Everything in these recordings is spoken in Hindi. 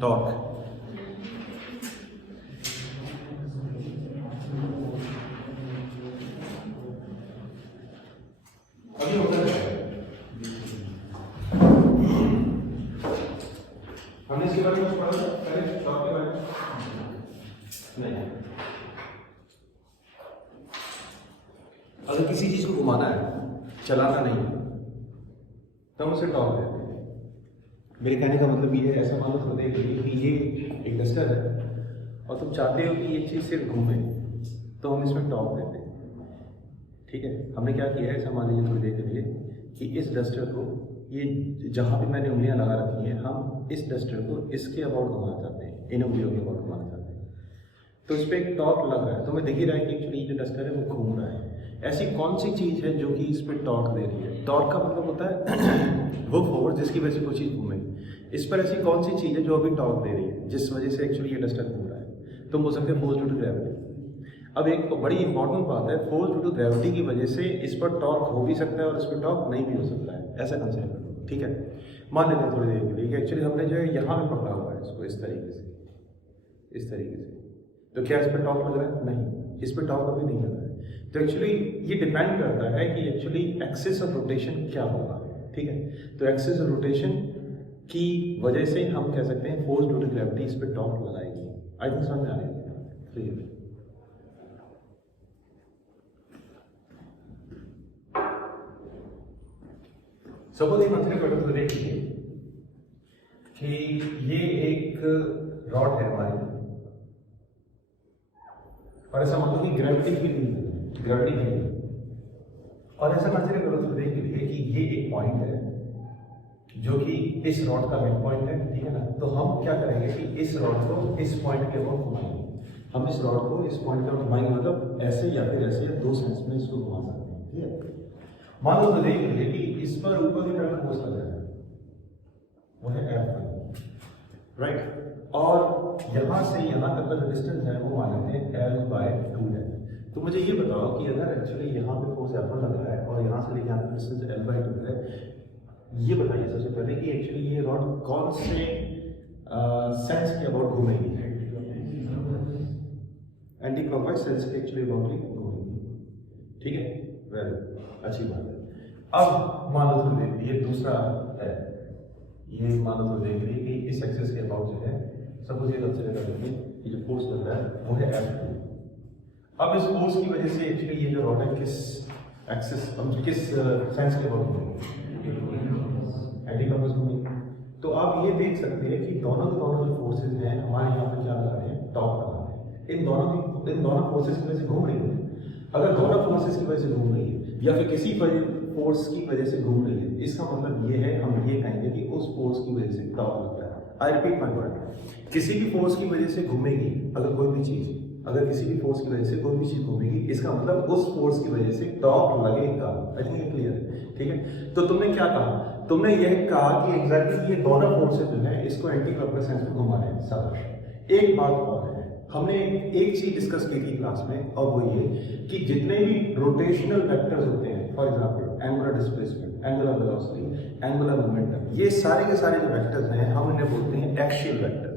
टॉर्क। अभी होता है हमने इसके बारे में कुछ पढ़ा था पहले टॉर्क के बारे में नहीं। अगर किसी चीज को घुमाना है, चलाना नहीं, तो हम उसे टॉर्क देते हैं। मेरे कहने का मतलब ये है, ऐसा मान लो देख लीजिए कि ये एक डस्टर है और तुम चाहते हो कि ये चीज सिर्फ घूमे, तो हम इसमें टॉर्क देते हैं। ठीक है, हमने क्या किया है, ऐसा मान लीजिए थोड़ी देर के लिए कि इस डस्टर को, ये जहाँ पे मैंने उंगलियां लगा रखी हैं, हम इस डस्टर को इसके अबाउट घुमाना चाहते हैं, इन उंगलियों के अबाउट घुमाना चाहते हैं। तो इस पर एक टॉर्क लग रहा है, तो हमें दिख ही रहा है कि एक्चुअली ये जो डस्टर है वो घूम रहा है। ऐसी कौन सी चीज़ है जो कि इस पर टॉर्क दे रही है? टॉर्क का मतलब होता है वो फोर्स जिसकी वजह से कोई चीज़ घूमे। इस पर ऐसी कौन सी चीज़ है जो अभी टॉर्क दे रही है, जिस वजह से एक्चुअली ये डस्टर घूम रहा है? तो हो सकते हैं फोर्स ड्यू टू ग्रेविटी। अब एक बड़ी इंपॉर्टेंट बात है, फोर्स ड्यू टू ग्रेविटी की वजह से इस पर टॉर्क हो भी सकता है और इस पर टॉर्क नहीं भी हो सकता है, ऐसा कंसिडर करो। ठीक है, मान लेते हैं थोड़ी देर के लिए कि एक्चुअली हमने जो है यहाँ पे पकड़ा हुआ है इसको इस तरीके से, इस तरीके से, तो क्या इस पर टॉर्क लग रहा है? नहीं, इस पर टॉर्क अभी नहीं लग रहा है। तो एक्चुअली ये डिपेंड करता है कि एक्चुअली एक्सिस ऑफ रोटेशन क्या होगा। ठीक है, तो एक्सिस ऑफ रोटेशन की वजह से हम कह सकते हैं फोर्स ड्यू टू ग्रेविटी इस पर टॉर्क लगाएगी। आई थिंक समझ में आ रही है? सपोज एक मंथली प्रोडक्ट को देखिए कि ये एक रॉड है हमारी, और ऐसा मतलब कि ग्रेविटी की ग्रेविटी है, और ऐसा कंसिडर करो तो देखिए कि ये एक पॉइंट है जो कि इस रॉड का मिड पॉइंट है। ठीक है ना, तो हम क्या करेंगे कि इस रॉड को इस पॉइंट के अबाउट घुमाएंगे। हम इस रॉड को इस पॉइंट के अबाउट घुमाएंगे, मतलब ऐसे या फिर ऐसे, या दो सेंस में इसको घुमा सकते हैं। ठीक है, मान लो तो देख लीजिए कि इस पर ऊपर की तरफ फोर्स लग रहा है, वो है F1, राइट, और यहाँ से यहाँ तक का जो डिस्टेंस है वो मान लेते हैं L/2 है। तो मुझे ये बताओ कि अगर एक्चुअली यहाँ पे फोर्स F1 लग रहा है और यहाँ से लेके यहाँ तक डिस्टेंस L/2 है, ये बताइए सबसे पहले कि एक्चुअली ये रॉड कौन से सेंस के अबाउट घूमेगी? एंटी क्लॉकवाइज सेंस के एक्चुअली अबाउट ही घूमेगी। ठीक है, वेरी अच्छी बात है। अब मान लो तो ये दूसरा है, ये मान लो तो देख लीजिए कि इस एक्सिस के अबाउट जो है, सपोज ये कंसीडर कर लीजिए ये जो फोर्स लग रहा है वो है F2। अब इस फोर्स की वजह से एक्चुअली ये जो रॉड है किस एक्सिस, किस सेंस के अबाउट घूमेगी? एंटी क्लॉकवाइज घूमेगी। तो आप ये देख सकते हैं कि दोनों के दोनों जो फोर्सेज हैं हमारे यहाँ पे क्या लगा रहे हैं? टॉर्क लगा रहे हैं। इन दोनों फोर्सेज की वजह से घूम रही है। अगर दोनों फोर्सेज की वजह से घूम रही है या फिर किसी फोर्स की वजह से घूम रही है, इसका मतलब ये है, हम ये कहेंगे कि उस फोर्स की वजह से टॉर्क लगता है। आई रिपीट माय वर्ड, किसी भी फोर्स की वजह से घूमेगी अगर कोई भी चीज, अगर किसी भी फोर्स की वजह से कोई भी चीज घूमेगी, इसका मतलब उस फोर्स की वजह से टॉर्क लगेगा। आई थिंक ये क्लियर है। ठीक है, तो तुमने क्या कहा? तुमने यह कहा कि एग्जैक्टली ये दोनों फोर्सेज जो है इसको एंटी क्लॉकवाइज सेंस में घुमा रहे हैं। सब एक बात और है, हमने एक चीज डिस्कस की थी क्लास में, और वो ये कि जितने भी रोटेशनल वेक्टर्स होते हैं, for example angular displacement, angular velocity, angular momentum, ये सारे के सारे जो वेक्टर्स हैं हम उन्हें बोलते हैं एक्सियल वेक्टर्स।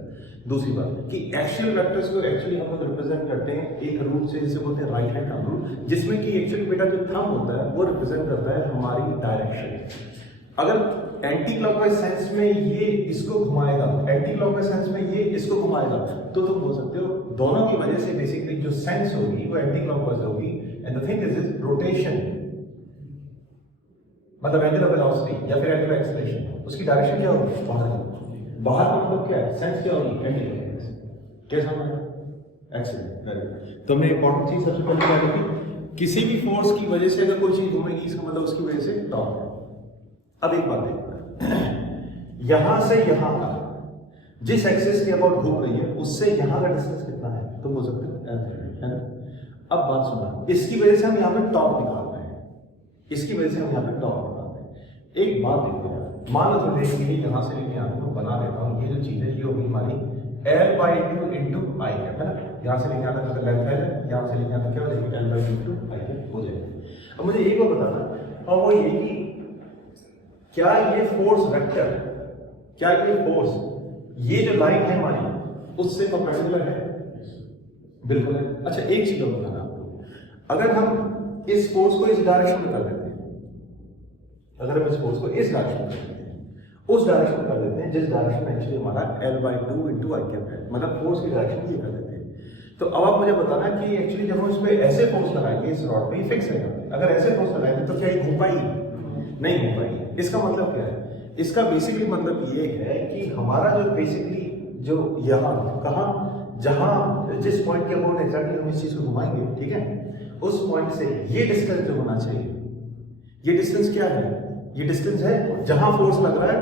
दूसरी बात कि एक्सियल वेक्टर्स को एक्चुअली हम लोग रिप्रेजेंट करते हैं एक रूट से, जिसे बोलते हैं राइट हैंड थंब रूल, जिसमें कि एक्चुअली बेटा जो थंब होता है वो रिप्रेजेंट करता है हमारी डायरेक्शन। अगर एंटी क्लॉकवाइज सेंस में ये इसको घुमाएगा, एंटी क्लॉकवाइज सेंस में ये इसको घुमाएगा, तो तुम बोल सकते हो दोनों की वजह से बेसिकली जो सेंस होगी वो एंटी क्लॉकवाइज होगी। And the thing is rotation, मतलब एंगुलर वेलोसिटी या फिर एंगुलर एक्सेलरेशन, उसकी डायरेक्शन क्या होगी? बाहर का मतलब क्या है? सेंस क्या होगी? Anti clockwise. कैसा होगा? एक्सीलेंट। तो हमने इंपॉर्टेंट चीज सबसे पहले क्या देखी, किसी भी फोर्स की वजह से अगर कोई चीज घूमेगी इसका मतलब उसकी वजह से टॉर्क है। अब एक बात देखो, यहां से यहां का जिस एक्सिस के अबाउट घूम रही है उससे यहां का डिस्टेंस कितना है? तो बोल सकते हो है ना। अब बात सुनो, इसकी वजह से हम यहाँ पे टॉर्क निकाल रहे हैं, इसकी वजह से हम यहाँ पे टॉर्क निकाल रहे हैं। एक बात देखो यार, मान लो तो देखिए यहां से लेके यहाँ तक बना देता हूँ, ये जो चीज है ये होगी हमारी L/2 इंटू आई कैप, है ना। यहाँ से लेके यहाँ तक अगर लेंथ है, यहाँ से लेके यहाँ तक क्या हो जाएगी? L/2 इंटू आई कैप हो जाएगी। अब मुझे एक बात बताना, और वो ये कि क्या ये फोर्स वेक्टर, क्या ये फोर्स ये जो लाइन है हमारी उससे परपेंडिकुलर है, बिल्कुल है। अच्छा एक चीज और बताना आपको, अगर हम इस फोर्स को इस डायरेक्शन में कर देते हैं, अगर हम इस फोर्स को इस डायरेक्शन में कर देते हैं, उस डायरेक्शन में कर देते हैं जिस डायरेक्शन में एक्चुअली हमारा L/2 इंटू आई कैप है, मतलब फोर्स की डायरेक्शन ये कर देते हैं। तो अब आप मुझे बताना कि एक्चुअली जब हम इस पे ऐसे फोर्स लगाएंगे इस रॉड पे फिक्स है, अगर ऐसे फोर्स लगाएंगे तो क्या ये घूम पाएगी? नहीं घूम पाएगी। इसका मतलब क्या है? इसका बेसिकली मतलब ये है कि हमारा जो बेसिकली जो यहाँ कहाँ जहाँ जिस पॉइंट के अबाउट एग्जैक्टली हम इस चीज को घुमाएंगे, ठीक है, उस पॉइंट से ये डिस्टेंस जो होना चाहिए, ये डिस्टेंस क्या है? ये डिस्टेंस है जहां फोर्स लग रहा है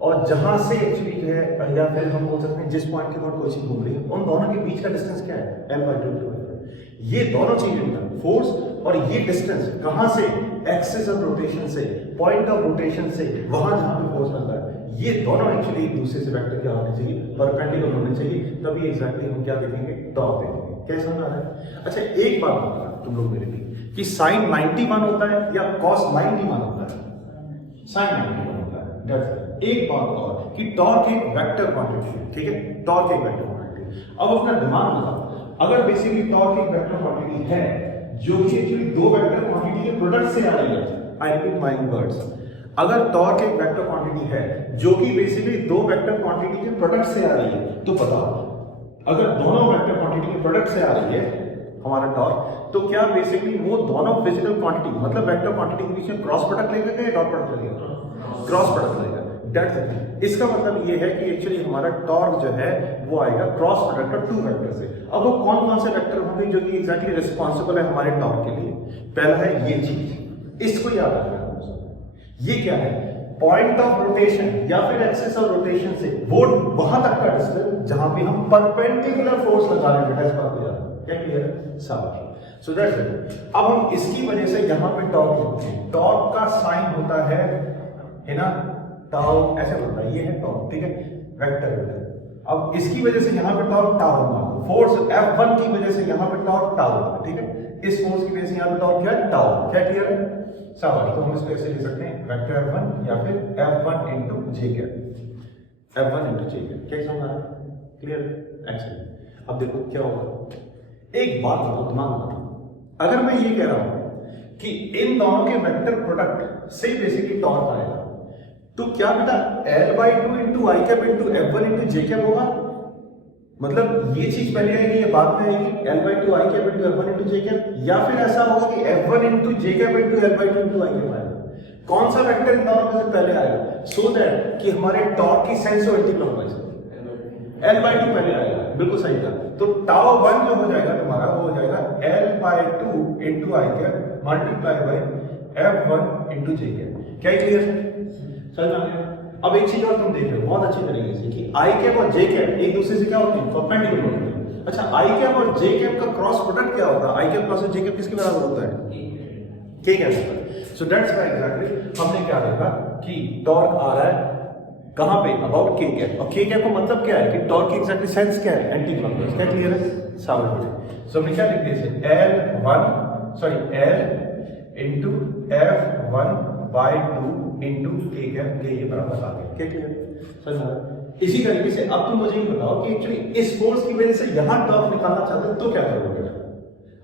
और जहां से एक्चुअली जो है, या फिर हम बोल सकते हैं जिस पॉइंट के अबाउट कोई चीज घूम रही है, उन दोनों के बीच का डिस्टेंस क्या है? L/2। ये दोनों चीजें फोर्स और ये डिस्टेंस कहां से? एक्सिस ऑफ रोटेशन से, पॉइंट ऑफ रोटेशन से, वहां जहां पे फोर्स लग रहा है, ये दोनों एक्चुअली एक दूसरे से वेक्टर क्या होने चाहिए? परपेंडिकुलर होने चाहिए, तभी एग्जैक्टली हम क्या देखेंगे? टॉप देखेंगे। क्या समझ आ रहा है? अच्छा एक बात बताना तुम लोग मेरे लिए कि साइन 90 मान होता है या कॉस 90 मान होता है? साइन 90 मान होता है। दैट्स एक बात और कि टॉर्क एक वेक्टर क्वांटिटी है, ठीक है, टॉर्क एक वेक्टर क्वांटिटी। अब अपना दिमाग लगाओ, अगर बेसिकली टॉर्क एक वेक्टर क्वांटिटी है जो कि एक्चुअली दो वेक्टर क्वांटिटी के प्रोडक्ट से आ रही है, आई रिपीट माय वर्ड्स, अगर टॉर्क एक वेक्टर क्वांटिटी है जो कि बेसिकली दो वेक्टर क्वांटिटी के प्रोडक्ट से आ रही है, तो बताओ अगर दोनों वेक्टर क्वांटिटी के प्रोडक्ट से आ रही है हमारा टॉर्क, तो क्या बेसिकली वो दोनों फिजिकल क्वांटिटी मतलब वेक्टर क्वांटिटी के बीच में क्रॉस प्रोडक्ट लेगा या डॉट प्रोडक्ट लेगा? क्रॉस प्रोडक्ट लेगा। That's it. इसका मतलब ये है कि एक्चुअली हमारा टॉर्क जो है वो आएगा cross product of two vector से। अब वो कौन कौन से वेक्टर होंगे जो कि एग्जैक्टली रिस्पॉन्सिबल है हमारे टॉर्क के लिए? पहला है ये चीज, इसको याद रखना। ये क्या है? पॉइंट ऑफ रोटेशन या फिर एक्सिस ऑफ रोटेशन से वो वहां तक का डिस्टेंस जहां पे हम परपेंडिकुलर फोर्स लगा रहे हैं। इस बात को याद, क्या क्लियर है? शाबाश। So that's it. अब हम इसकी वजह से यहां पे टॉर्क लिखते हैं। टॉर्क का साइन होता है ना, टाउ, ऐसे होता है, ये है टॉर्क, ठीक है, वेक्टर। अब इसकी वजह से यहां पे टॉर्क टाउ मान लो, फोर्स F1 की वजह से यहां पे टॉर्क टाउ, ठीक है, इस फोर्स की वजह से यहां पे टॉर्क क्या है? टाउ। क्या क्लियर है? शाबाश। तो हम इसको ऐसे लिख सकते हैं वेक्टर F1 या फिर F1 इंटू जे कैप, F1 इंटू जे कैप। क्या समझ आ रहा है? क्लियर? एक्सीलेंट। अब देखो क्या होगा, एक बात बताओ, दिमाग लगाओ, अगर मैं ये कह रहा हूं कि इन दोनों के वेक्टर प्रोडक्ट से बेसिकली टॉर्क आएगा, तो क्या बेटा L/2 इंटू आई कैप इंटू F1 इंटू जे कैप होगा? मतलब ये चीज पहले आएगी या बाद में आएगी? L/2 आई कैप इंटू F1 इंटू जे कैप, या फिर ऐसा होगा कि F1 इंटू जे कैप इंटू L/2 इंटू आई कैप आएगा? कौन सा वेक्टर इन दोनों में से पहले आएगा, सो दैट कि हमारे टॉर्क की सेंस हो एंटीक्लॉकवाइज? L/2 पहले आएगा, बिल्कुल सही था। तो टाउ 1 जो हो जाएगा तुम्हारा वो हो जाएगा L/2 into I cap multiply by F1 into J cap. क्या क्लियर है? समझ में आ गया? अब एक चीज और तुम देख रहे हो बहुत अच्छी तरीके से कि आई कैप और जे कैप एक दूसरे से क्या होते हैं? परपेंडिकुलर होते हैं। अच्छा आई कैप और जे कैप का क्रॉस प्रोडक्ट क्या होगा? आई कैप प्लस जे कैप किसके बराबर होता है? के कैप होता। सो दैट्स व्हाई एग्जैक्टली हमने क्या देखा कि टॉर्क आ रहा है कहां पे? अबाउट के कैप। और के कैप का मतलब क्या है कि टॉर्क की एग्जैक्टली सेंस क्या है? Anti clockwise. क्या क्लियर है? शाबाश। सो हमने क्या लिख दिया? L इंटू F1/2 इंटू के कैप, के ये बराबर आ गया। क्या क्लियर? समझ आ रहा? इसी तरीके से अब तुम मुझे ये बताओ कि एक्चुअली इस फोर्स की वजह से यहां टॉर्क निकालना चाहते हो तो क्या करोगे?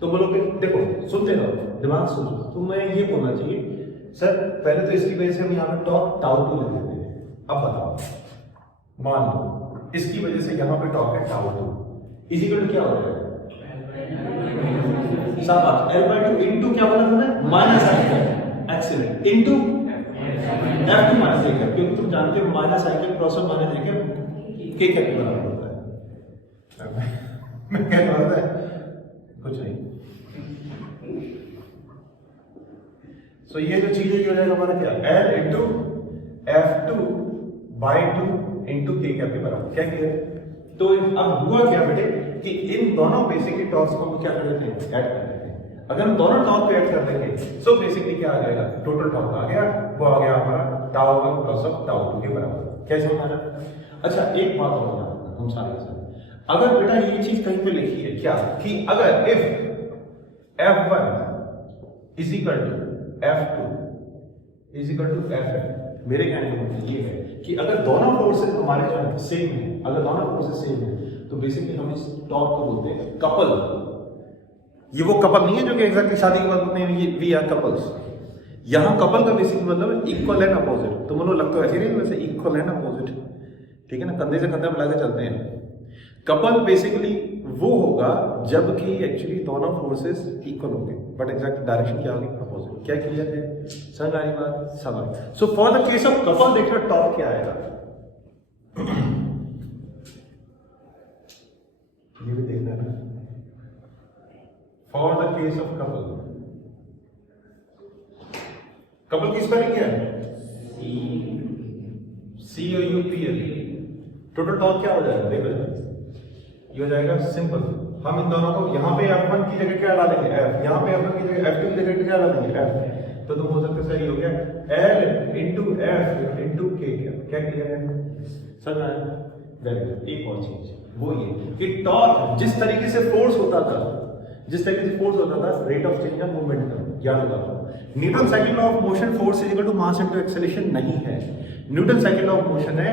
तो बोलोगे, देखो सुनते रहो, दिमाग सोचो, तो मैं ये बोलना चाहिए सर पहले तो इसकी वजह से हम यहाँ पे टॉर्क टाउ 2 लिख देते हैं। अब बताओ, मान लो इसकी वजह से यहां पे टॉर्क है टाउ 2 इक्वल टू क्या हो जाएगा? शाबाश। L/2 इंटू क्या बोला तुमने? Minus I cap. Excellent. Into F2 minus I cap, क्योंकि तुम जानते हो minus I cap cross minus I cap के कैप के बराबर होता है। मैं कह रहा था कुछ नहीं। सो ये जो चीज है हो जाएगा हमारा क्या? L इंटू F2/2 इंटू के कैप के बराबर। क्या किया? तो अब हुआ क्या बेटे कि इन दोनों बेसिकली टॉर्क्स को हम क्या कर देते हैं? ऐड कर देते हैं। अगर हम दोनों टॉर्क को ऐड कर देंगे सो बेसिकली क्या आ जाएगा? टोटल टॉर्क आ गया, वो आ गया हमारा टाउ 1 प्लस ऑफ टाउ 2 के बराबर। कैसे होना है? अच्छा एक बात और बताना हम सारे से, अगर बेटा ये चीज कहीं पे लिखी है क्या कि अगर if F1 is equal to F2 is equal to Fn, मेरे कहने का मतलब ये है कि अगर दोनों फोर्सेस हमारे जो है सेम है, अगर दोनों फोर्सेस सेम है, तो बेसिकली हम इस टॉर्क को बोलते हैं कपल। ये वो कपल नहीं है जो कि एग्जैक्टली शादी के बाद बोलते हैं ये वी आर कपल्स। यहाँ कपल का बेसिक मतलब इक्वल एंड अपोजिट। तो मनो लगता है ऐसे नहीं, वैसे इक्वल एंड अपोजिट, ठीक है ना, कंधे से कंधा मिला के चलते हैं। कपल बेसिकली वो होगा जबकि एक्चुअली दोनों फोर्सेस इक्वल होंगे, बट एग्जैक्ट डायरेक्शन क्या होगी, अपोजिट। क्या क्लियर है, समझ आ रही बात, समझ। So for the case of couple देखिए टॉर्क क्या आएगा, ये भी देखना है। For the case of couple, couple की स्पेलिंग क्या है, COUPL। टोटल टॉर्क क्या हो जाएगा, देखो ये हो जाएगा सिंपल। हम इन दोनों को यहाँ पे F1 की जगह क्या डालेंगे, F, यहाँ पे F1 की जगह F2 की जगह क्या डालेंगे, F। तो तुम हो सकते सही हो गया L into F into K। क्या क्लियर है, समझ में आया। Very good. एक और चीज वो ये कि टॉर्क जिस तरीके से फोर्स होता था, जिस तरीके से फोर्स होता था, rate of change of momentum याद रखो। Newton second law of motion force is equal to mass into acceleration नहीं है। Newton second law of motion है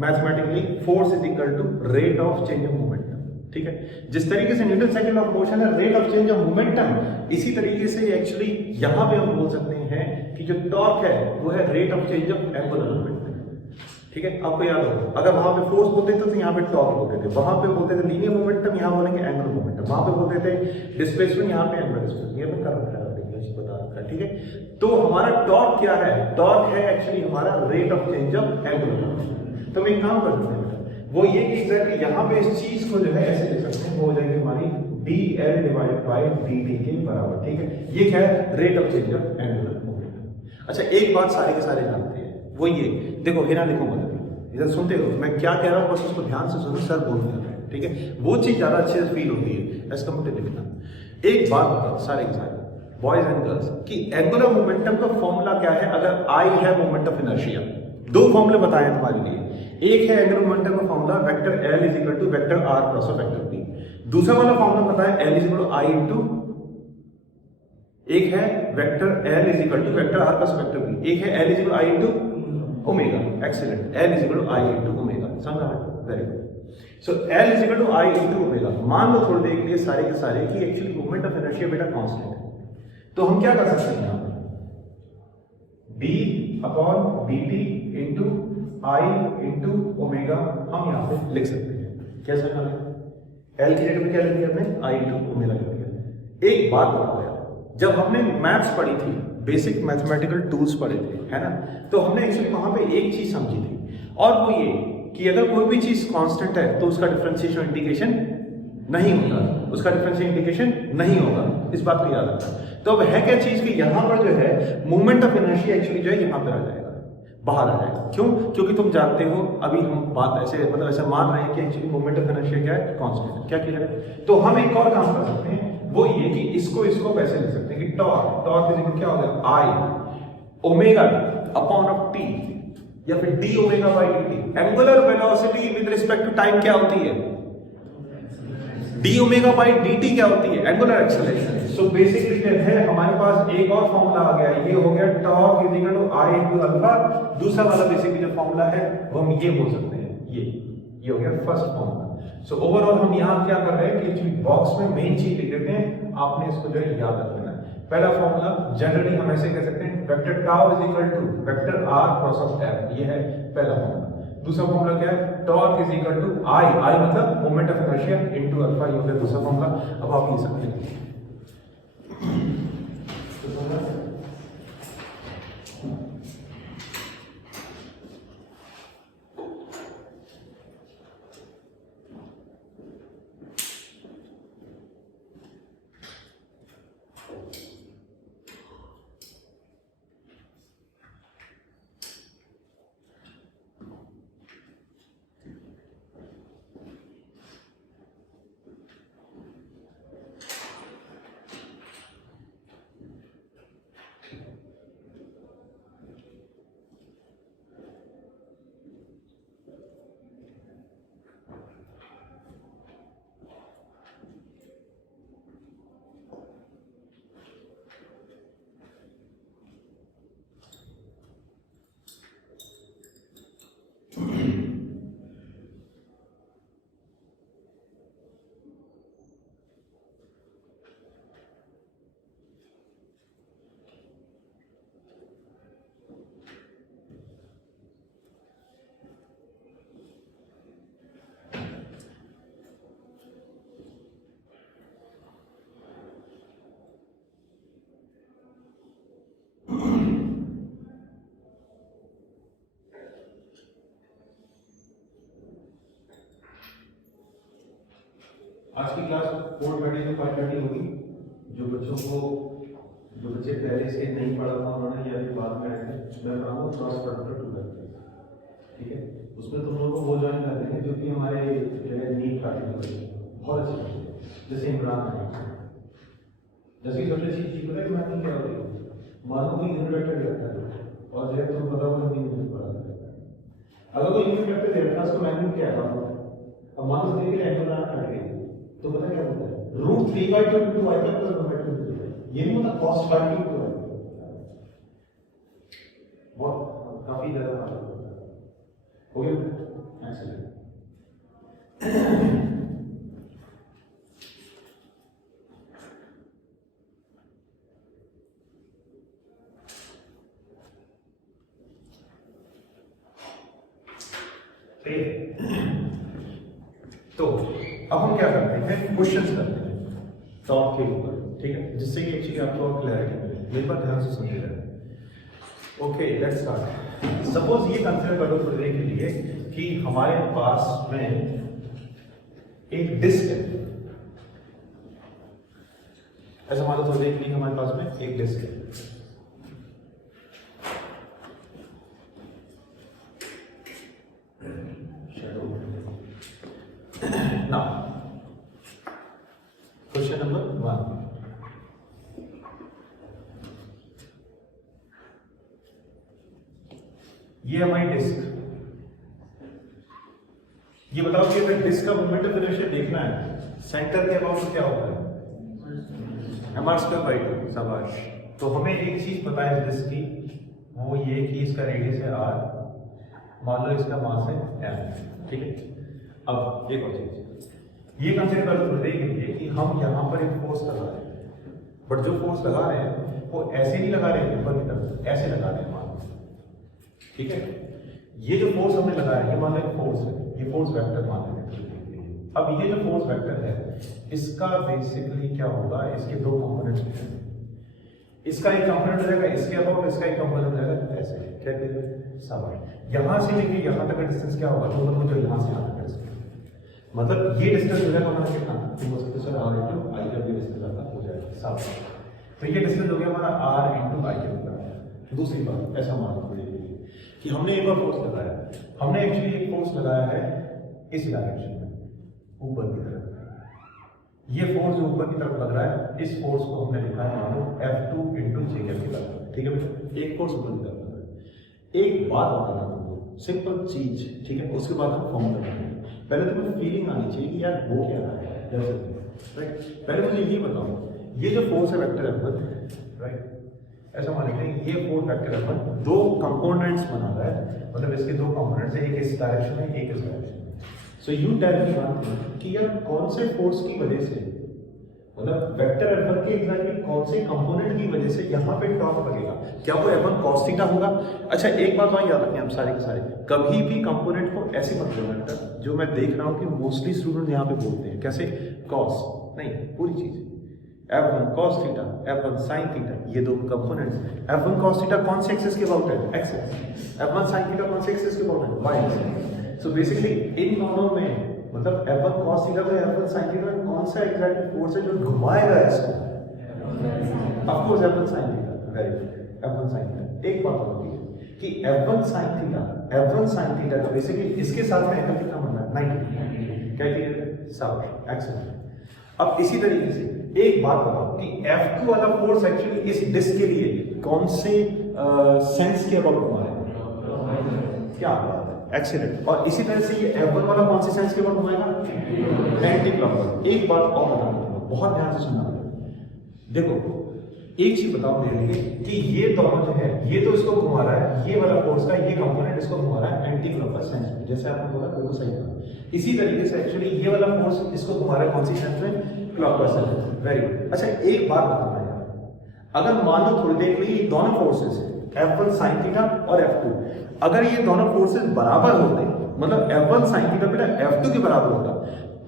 mathematically force is equal to rate of change of momentum, ठीक है। जिस तरीके से न्यूटन साइकिल ऑफ मोशन है rate of change of momentum, इसी तरीके से एक्चुअली यहां पे हम बोल सकते हैं कि जो टॉर्क है वो है rate of change of angular momentum, ठीक है। आपको याद हो, अगर वहां पे फोर्स बोलते थे तो यहाँ पे टॉर्क बोलते थे, वहां पे बोलते थे लीनियर मोमेंटम, यहाँ बोलेंगे एंगुलर मोमेंटम, वहां पे बोलते थे डिस्प्लेसमेंट, यहाँ पे एंगुलर डिस्प्लेसमेंट। ये मैं कर रखा है, बता रखा है, ठीक है। तो हमारा टॉर्क क्या है, टॉर्क है एक्चुअली हमारा rate of change of angular momentum. तो हम एक काम करते हैं, वो ये कि एग्जैक्टली यहाँ पे इस चीज को जो है ऐसे लिख सकते हैं, वो हो जाएगी हमारी dl डिवाइडेड बाय dt के बराबर, ठीक है। ये क्या है, rate of change of angular momentum. अच्छा एक बात सारे के सारे जानते हैं, वो ये देखो, हिना लिखूंगा इधर, सुनते हो मैं क्या कह रहा हूँ, बस उसको ध्यान से सुनो, सर बोल रहे हैं, ठीक है। वो चीज ज्यादा अच्छे से फील होती है, ऐसा मुझे लिखना। एक बात बताओ सारे के सारे बॉयज एंड गर्ल्स कि एंगुलर मोमेंटम का फॉर्मूला क्या है अगर आई है मोमेंट ऑफ इनर्शिया। दो फॉर्मूले बताए तुम्हारे लिए, एक है एंगुलर मोमेंटम का formula vector L is equal to vector R cross vector P। दूसरा वाला फॉर्मूला पता है L is equal to I into, एक है vector L is equal to vector R cross vector P, एक है L is equal to I into omega. Excellent, L is equal to I into omega, समझ रहे हो, very good. So L is equal to I into omega. मान लो थोड़ी देर के लिए सारे के सारे कि एक्चुअली मोमेंट ऑफ इनर्शिया बेटा कांस्टेंट है, तो हम क्या कर सकते हैं यहाँ पे d upon dt into I into omega हम यहाँ पे लिख सकते हैं। कैसे कर L की जगह पे क्या लिख दिया हमने, I इंटू ओमेगा लिख दिया। एक बात बताओ यार, जब हमने मैथ्स पढ़ी थी, बेसिक मैथमेटिकल टूल्स पढ़े थे, है ना, तो हमने एक्चुअली वहां पे एक चीज समझी थी, और वो ये कि अगर कोई भी चीज कांस्टेंट है तो उसका डिफरेंशिएशन इंटीग्रेशन नहीं होगा, उसका डिफरेंशियल इंटीग्रेशन नहीं होगा, इस बात को याद रखना। तो अब है क्या चीज कि यहां पर जो है मोमेंट ऑफ इनर्शिया एक्चुअली जो है यहां पर आ जाएगा, बाहर आ जाएगा। क्यों? क्योंकि तुम जानते हो अभी हम बात ऐसे मतलब ऐसे मान रहे हैं कि एक्चुअली मोमेंट ऑफ इनर्शिया क्या है, कांस्टेंट। क्या क्लियर है? तो हम एक और काम कर सकते हैं, वो ये कि इसको वैसे लिख सकते हैं कि टॉर्क इज इक्वल क्या हो जाएगा, I omega upon of T या फिर D omega by D T. Angular velocity with respect to time क्या होती है, D omega by D T क्या होती है, एंगुलर एक्सेलरेशन। सो बेसिकली जो है हमारे पास एक और फॉर्मूला आ गया, ये हो गया torque is equal to I into alpha. दूसरा वाला बेसिकली जो फॉर्मूला है वो हम ये बोल सकते हैं, ये हो गया फर्स्ट फॉर्मूला। सो ओवरऑल हम यहाँ क्या कर रहे हैं कि एक्चुअली बॉक्स में मेन चीज लिख देते हैं, आपने इसको जो है याद रख लेना है। पहला फॉर्मूला जनरली हम ऐसे कह सकते हैं, vector tau is equal to vector R cross of F, ये है पहला फॉर्मूला। दूसरा फॉर्मूला क्या है, torque is equal to I मतलब moment of inertia into alpha, ये हो गया दूसरा फॉर्मूला। अब आप ये समझ लीजिए आज की क्लास 4:30 से 5:30 होगी। जो बच्चे पहले से नहीं पढ़ा था उन्होंने या फिर बाद में आए थे, मैं पढ़ाऊंगा क्रॉस प्रोडक्ट टू करके, ठीक है। उसमें तुम लोगों को वो ज्वाइन कर देंगे जो कि हमारे नीट आर्टिकल बहुत अच्छी बात है, जैसे इमरान है। जैसे सबसे अच्छी चीज पता है कि मैं क्या हो रही मानो कोई यूनिट वेक्टर दे रखा है और जो है तुम बताओ मैं यूनिट पढ़ा रहा है। अगर कोई यूनिट वेक्टर दे रखा है उसको मैंने क्या है, अब मानो देख के एंगल बना काट गई तो पता क्या होता है, √3/2 into i का ये नहीं होता cos ∅2 बहुत काफी ज्यादा मालूम होता है। हो गया एक्सीलेंट। तो अब हम क्या करते हैं, क्वेश्चंस करते हैं टॉप के ऊपर, ठीक है, जिससे कि एक्चुअली आपको क्लैरिटी मिले। मेरे बात ध्यान से सुनिए रहे। Okay let's start. सपोज ये कंसिडर करो थोड़ी के लिए कि हमारे पास में एक डिस्क है, ऐसा मान लो थोड़ी के लिए हमारे पास में एक डिस्क है। Now, question number 1. ये हमारी डिस्क, ये बताओ कि अगर डिस्क का मोमेंट ऑफ इनर्शिया देखना है, सेंटर के अबाउट क्या होता है, mr²/2। शाबाश। तो हमें एक चीज पता है इस डिस्क की, वो ये कि इसका रेडियस है r, मान लो इसका मास है m, ठीक है। अब एक और चीज ये कंसिडर कर लो के लिए कि हम यहाँ पर एक फोर्स लगा रहे हैं, बट जो फोर्स लगा रहे हैं वो ऐसे नहीं लगा रहे हैं ऊपर की तरफ, ऐसे लगा रहे हैं मान लो, ठीक है। ये जो फोर्स हमने लगाया है ये मान लो फोर्स है, ये फोर्स वेक्टर मान लेते हैं। अब ये जो फोर्स वेक्टर है इसका बेसिकली क्या होगा, इसके दो कंपोनेंट्स होते हैं, इसका एक कंपोनेंट हो जाएगा इसके अबाउट, इसका एक कंपोनेंट हो जाएगा ऐसे, क्या कहते हैं सवाल। यहां से लेके यहां तक का डिस्टेंस क्या होगा, तो जो यहां से यहां तक का डिस्टेंस, मतलब ये डिस्टेंस हो जाएगा हमारा कितना, तो हो सकता है सर r into i का भी डिस्टेंस आता हो जाएगा सवाल। तो ये डिस्टेंस हो गया हमारा r into i के बराबर। दूसरी बात ऐसा मान लो कि हमने एक और फोर्स लगाया, हमने एक्चुअली एक फोर्स लगाया है इस डायरेक्शन में ऊपर की तरफ। ये फोर्स जो ऊपर की तरफ लग रहा है, इस फोर्स को हमने लिखा है मान लो F2 into J के बराबर, ठीक है बेटा। एक फोर्स ऊपर की तरफ लग रहा है। एक बात बताना तुमको, सिंपल चीज, ठीक है, उसके बाद हम फॉर्म करेंगे। पहले तुम्हें फीलिंग आनी चाहिए कि यार वो क्या रहा है, राइट। पहले मुझे ये बताओ, ये जो फोर्स है वेक्टर F1, राइट, ऐसा मान लेते हैं ये फोर्स वेक्टर F1 दो कंपोनेंट्स बना रहा है, मतलब इसके दो कंपोनेंट्स हैं, एक इस डायरेक्शन में एक इस डायरेक्शन में। सो यू टेल मी कि यार कौन से फोर्स की वजह से, मतलब वेक्टर F1 के एग्जैक्टली कौन से कंपोनेंट की वजह से यहाँ पे टॉर्क लगेगा, क्या वो F1 cos थीटा होगा। अच्छा एक बात वहाँ याद रखें हम सारे के सारे, कभी भी कंपोनेंट को ऐसे मत लो वेक्टर, जो मैं देख रहा हूँ कि मोस्टली स्टूडेंट यहाँ पे बोलते हैं, कैसे cos नहीं, पूरी चीज F1 cos theta, F1 sin theta, ये दो कंपोनेंट्स। F1 cos थीटा कौन से एक्सिस के अबाउट है, x axis. F1 sin theta कौन से एक्सिस के अबाउट है, y एक्सिस। सो बेसिकली इन दोनों में मतलब F1 cos थीटा में F1 sin थीटा में कौन सा एग्जैक्ट फोर्स है जो घुमाएगा इसको, of course F1 sin theta, very good, F1 sin theta. एक बात होती है कि F1 sin थीटा का बेसिकली इसके साथ में एंगल कितना बन रहा है, 90, क्या है, सब एक्सीलेंट। अब इसी तरीके से एक बात बताओ कि F2 वाला फोर्स एक्चुअली इस डिस्क के लिए कौन से सेंस के अबाउट घुमा रहा है, क्या एक्सीलेंट। और इसी तरह से ये F1 वाला कौन से सेंस के अबाउट घुमाएगा, एंटी क्लॉकवाइज। एक बात और बताऊंगा, बहुत ध्यान से सुनना। देखो एक चीज बताओ मेरे लिए कि ये दोनों जो है, ये तो इसको घुमा रहा है, ये वाला फोर्स का ये कंपोनेंट इसको घुमा रहा है एंटी क्लॉकवाइज सेंस में, जैसे आपने बोला बिल्कुल सही कहा। इसी तरीके से एक्चुअली ये वाला फोर्स इसको घुमा रहा है कौन सी सेंस में, क्लॉकवाइज सेंस में। Very good. अच्छा एक बात बताना यार, अगर मान लो थोड़ी देर के लिए दोनों फोर्सेस F1 sin थीटा और F2, अगर ये दोनों फोर्सेस बराबर होते, मतलब F1 sin थीटा बेटा F2 के बराबर होता,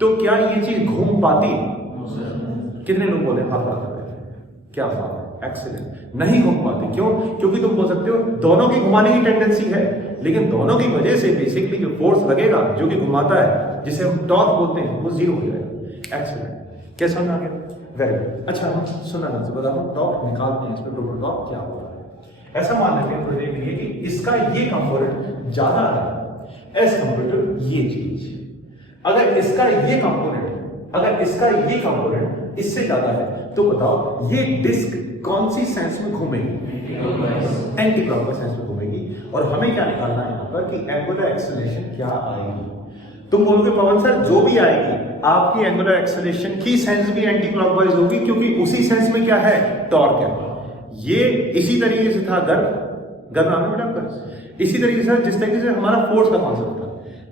तो क्या ये चीज घूम पाती? कितने लोग बोले हाथ बात कर रहे हैं, क्या बात है, एक्सीलेंट। नहीं घूम पाती, क्यों? क्योंकि तुम बोल सकते हो दोनों की घुमाने की टेंडेंसी है, लेकिन दोनों की वजह से बेसिकली जो फोर्स लगेगा जो कि घुमाता है, जिसे हम टॉर्क बोलते हैं, वो जीरो हो जाएगा। एक्सीलेंट, क्या समझ आ गया? Very good. अच्छा सुना ना, बताओ टॉर्क निकालते हैं, इसमें टोटल टॉर्क क्या होगा। ऐसा मान लेते हैं थोड़ी देर के लिए कि इसका ये कंपोनेंट ज्यादा है एज कंपेयर टू ये चीज। अगर इसका ये कंपोनेंट इससे ज्यादा है तो बताओ ये डिस्क कौन सी सेंस में घूमेगी? एंटी क्लॉकवाइज सेंस में घूमेगी। और हमें क्या निकालना है यहाँ पर कि एंगुलर एक्सेलरेशन क्या आएगी। तुम बोलोगे पवन सर जो भी आएगी आपकी एंगुलर एक्सेलरेशन की सेंस भी एंटी क्लॉकवाइज होगी, क्योंकि उसी सेंस में क्या है? टॉर्क है। ये इसी तरीके से था गर्म नाम बेटा आपका, इसी तरीके से जिस तरीके से हमारा फोर्स का कॉन्सेप्ट था,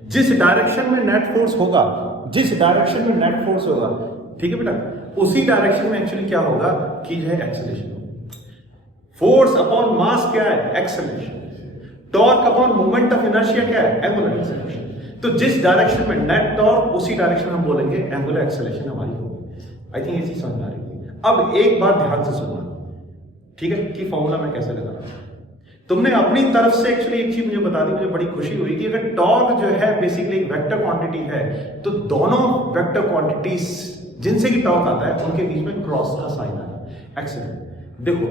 जिस डायरेक्शन में नेट फोर्स होगा, ठीक है बेटा, उसी डायरेक्शन में एक्चुअली क्या होगा कि जो है एक्सेलरेशन। फोर्स अपॉन मास क्या है? Acceleration. Torque upon moment of inertia क्या है? Angular acceleration. तो जिस डायरेक्शन में नेट टॉर्क उसी डायरेक्शन में हम बोलेंगे एंगुलर एक्सेलरेशन हमारी होगी। आई थिंक ये चीज समझ आ रही है। अब एक बात ध्यान से सुनना, ठीक है, कि फॉर्मूला मैं कैसे लगा रहा हूं। तुमने अपनी तरफ से एक्चुअली एक चीज मुझे बता दी, मुझे बड़ी खुशी हुई कि अगर टॉर्क जो है बेसिकली एक वेक्टर क्वांटिटी है तो दोनों वेक्टर क्वांटिटीज जिनसे कि टॉर्क आता है उनके बीच में क्रॉस का साइन है। एक्सीलेंट। देखो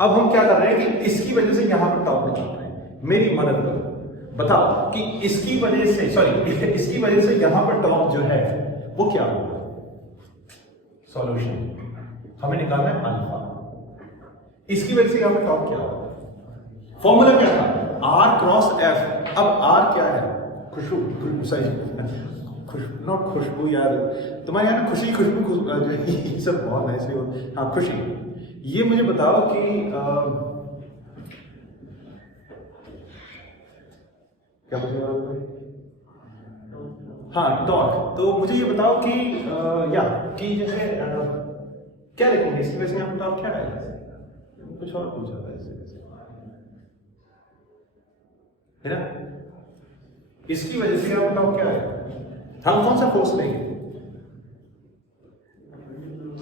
अब हम क्या कर रहे हैं कि इसकी वजह से यहां पर टॉर्क निकाल रहे हैं। मेरी मदद करो, बताओ कि इसकी वजह से यहां पर टॉर्क जो है वो क्या होगा? सॉल्यूशन हमें निकालना है अल्फा। इसकी वजह से यहां पर टॉर्क क्या होगा? फॉर्मूला क्या था? R cross F। अब R क्या है? खुशबू, सही, नॉट खुशबू यार, तुम्हारे यहाँ खुशी खुशबू जो ये सब बहुत ऐसे हो। हाँ खुशी। ये मुझे बताओ कि क्या पूछा? हाँ टॉर्क। तो मुझे ये बताओ कि कि जैसे क्या लिखोगे इसकी वजह से यहाँ टॉर्क क्या है? कुछ और पूछा था ऐसे है ना, इसकी वजह से क्या बताओ क्या है? हम कौन सा फोर्स लेंगे?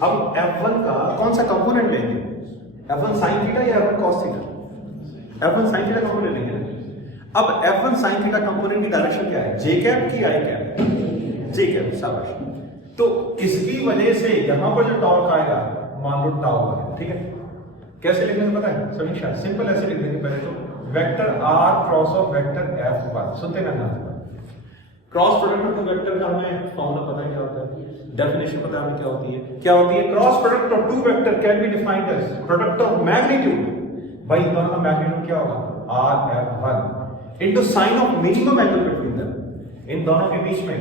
हम F1 का कौन सा कंपोनेंट लेंगे? F1 sin थीटा या F1 cos theta? F1 sin theta component लेंगे। अब F1 sin थीटा कंपोनेंट की डायरेक्शन क्या है? J कैप की I कैप? J cap. शाबाश। तो इसकी वजह से यहां पर जो टॉर्क आएगा मान लो टाउ है, ठीक है। कैसे लिखने पता है समीक्षा? सिंपल ऐसे लिख देंगे पहले तो vector R cross of vector F1। सुनते ना नाम क्रॉस प्रोडक्ट ऑफ वेक्टर का हमें फॉर्मूला पता है क्या होता है, डेफिनेशन पता है हमें क्या होती है? Cross product of two vector can be defined as product of magnitude. भाई दोनों का मैग्नीट्यूड क्या होगा? RF1 into sine of minimum angle between them. इन दोनों के बीच में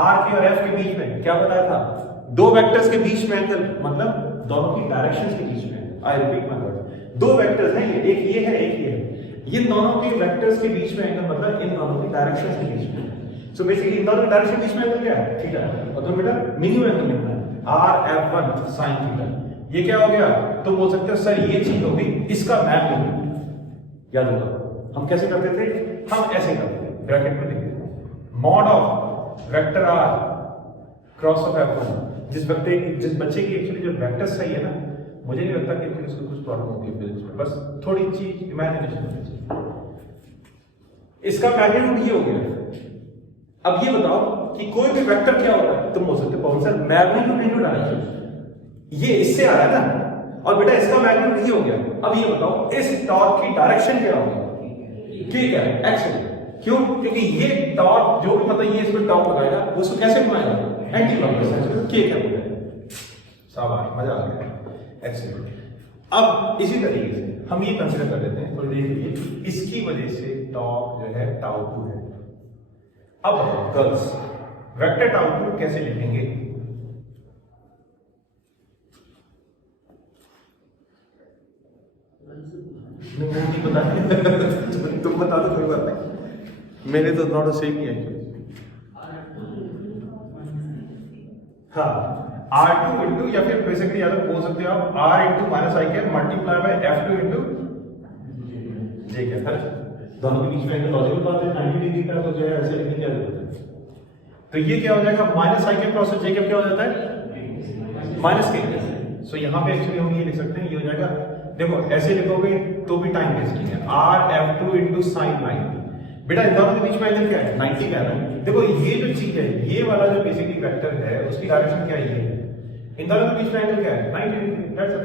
R के और F के बीच में क्या बताया था? दो वेक्टर्स के बीच में एंगल, मतलब दोनों की डायरेक्शंस के बीच में। आई रिपीट माय वर्ड, दो वेक्टर्स हैं, एक ये है एक ये है। ये दोनों के वेक्टर्स के बीच में एंगल मतलब इन दोनों की डायरेक्शंस के बीच में। सो बेसिकली इन दोनों की डायरेक्शन के बीच में एंगल क्या है? थीटा। और तो बेटा मिनिमम एंगल लिखना है RF1 sin थीटा। ये क्या हो गया? तुम बोल सकते हो सर ये चीज होगी इसका मैग्नीट्यूड। याद होगा हम कैसे करते थे? हम ऐसे करते थे, ब्रैकेट में लिखते mod of vector R cross of F1। जिस बच्चे की एक्चुअली जो वेक्टर सही है ना, मुझे नहीं लगता कि इसको कुछ प्रॉब्लम होगी फिजिक्स में, बस थोड़ी चीज इमेजिनेशन होनी चाहिए। इसका मैग्नीट्यूड ये हो गया। अब ये बताओ कि कोई भी वेक्टर क्या होता है? तुम बोल सकते हो पवन सर मैग्नीट्यूड इनटू डायरेक्शन, ये इससे आ रहा है ना, और बेटा इसका मैग्नीट्यूड ये हो गया। अब ये बताओ इस टॉर्क की डायरेक्शन क्या होगी? क्या है? एक्शन। क्यों? क्योंकि ये टॉर्क जो भी मतलब ये इसमें टॉर्क लगाएगा उसको कैसे घुमाएगा? Anti clockwise. क्या बोलेगा? शाबाश, मजा आ गया। एक्सीलेंट। अब इसी तरीके से हम ये कंसीडर कर लेते हैं थोड़ी देर के लिए, इसकी वजह से टॉर्क जो है टाउ 2 है। अब गर्ल्स वेक्टर टाउ 2 कैसे लिखेंगे? नहीं बता तुम बता दो, कोई बात नहीं, मेरे तो नॉट सेम ही है। हाँ R2 इंटू, या फिर बेसिकली याद बोल सकते हो आप R into minus I cap multiply by F2 into J cap. दोनों के बीच में एंगल लॉजिकल बात है, 90 डिग्री का, तो जो है ऐसे लिखने की जरूरत है। तो ये क्या हो जाएगा? Minus I cap cross J cap क्या हो जाता है? माइनस के। सो यहाँ पे एक्चुअली हम ये लिख सकते हैं, ये हो जाएगा, देखो ऐसे लिखोगे तो भी टाइम वेस्ट है, R F2 इंटू साइन 90। बेटा इन दोनों के बीच में एंगल क्या है 90 का है ना। देखो ये जो चीज है ये वाला जो बेसिकली वेक्टर है उसकी डायरेक्शन क्या है ये, इन दोनों के बीच में एंगल क्या है 90 degree. That's it.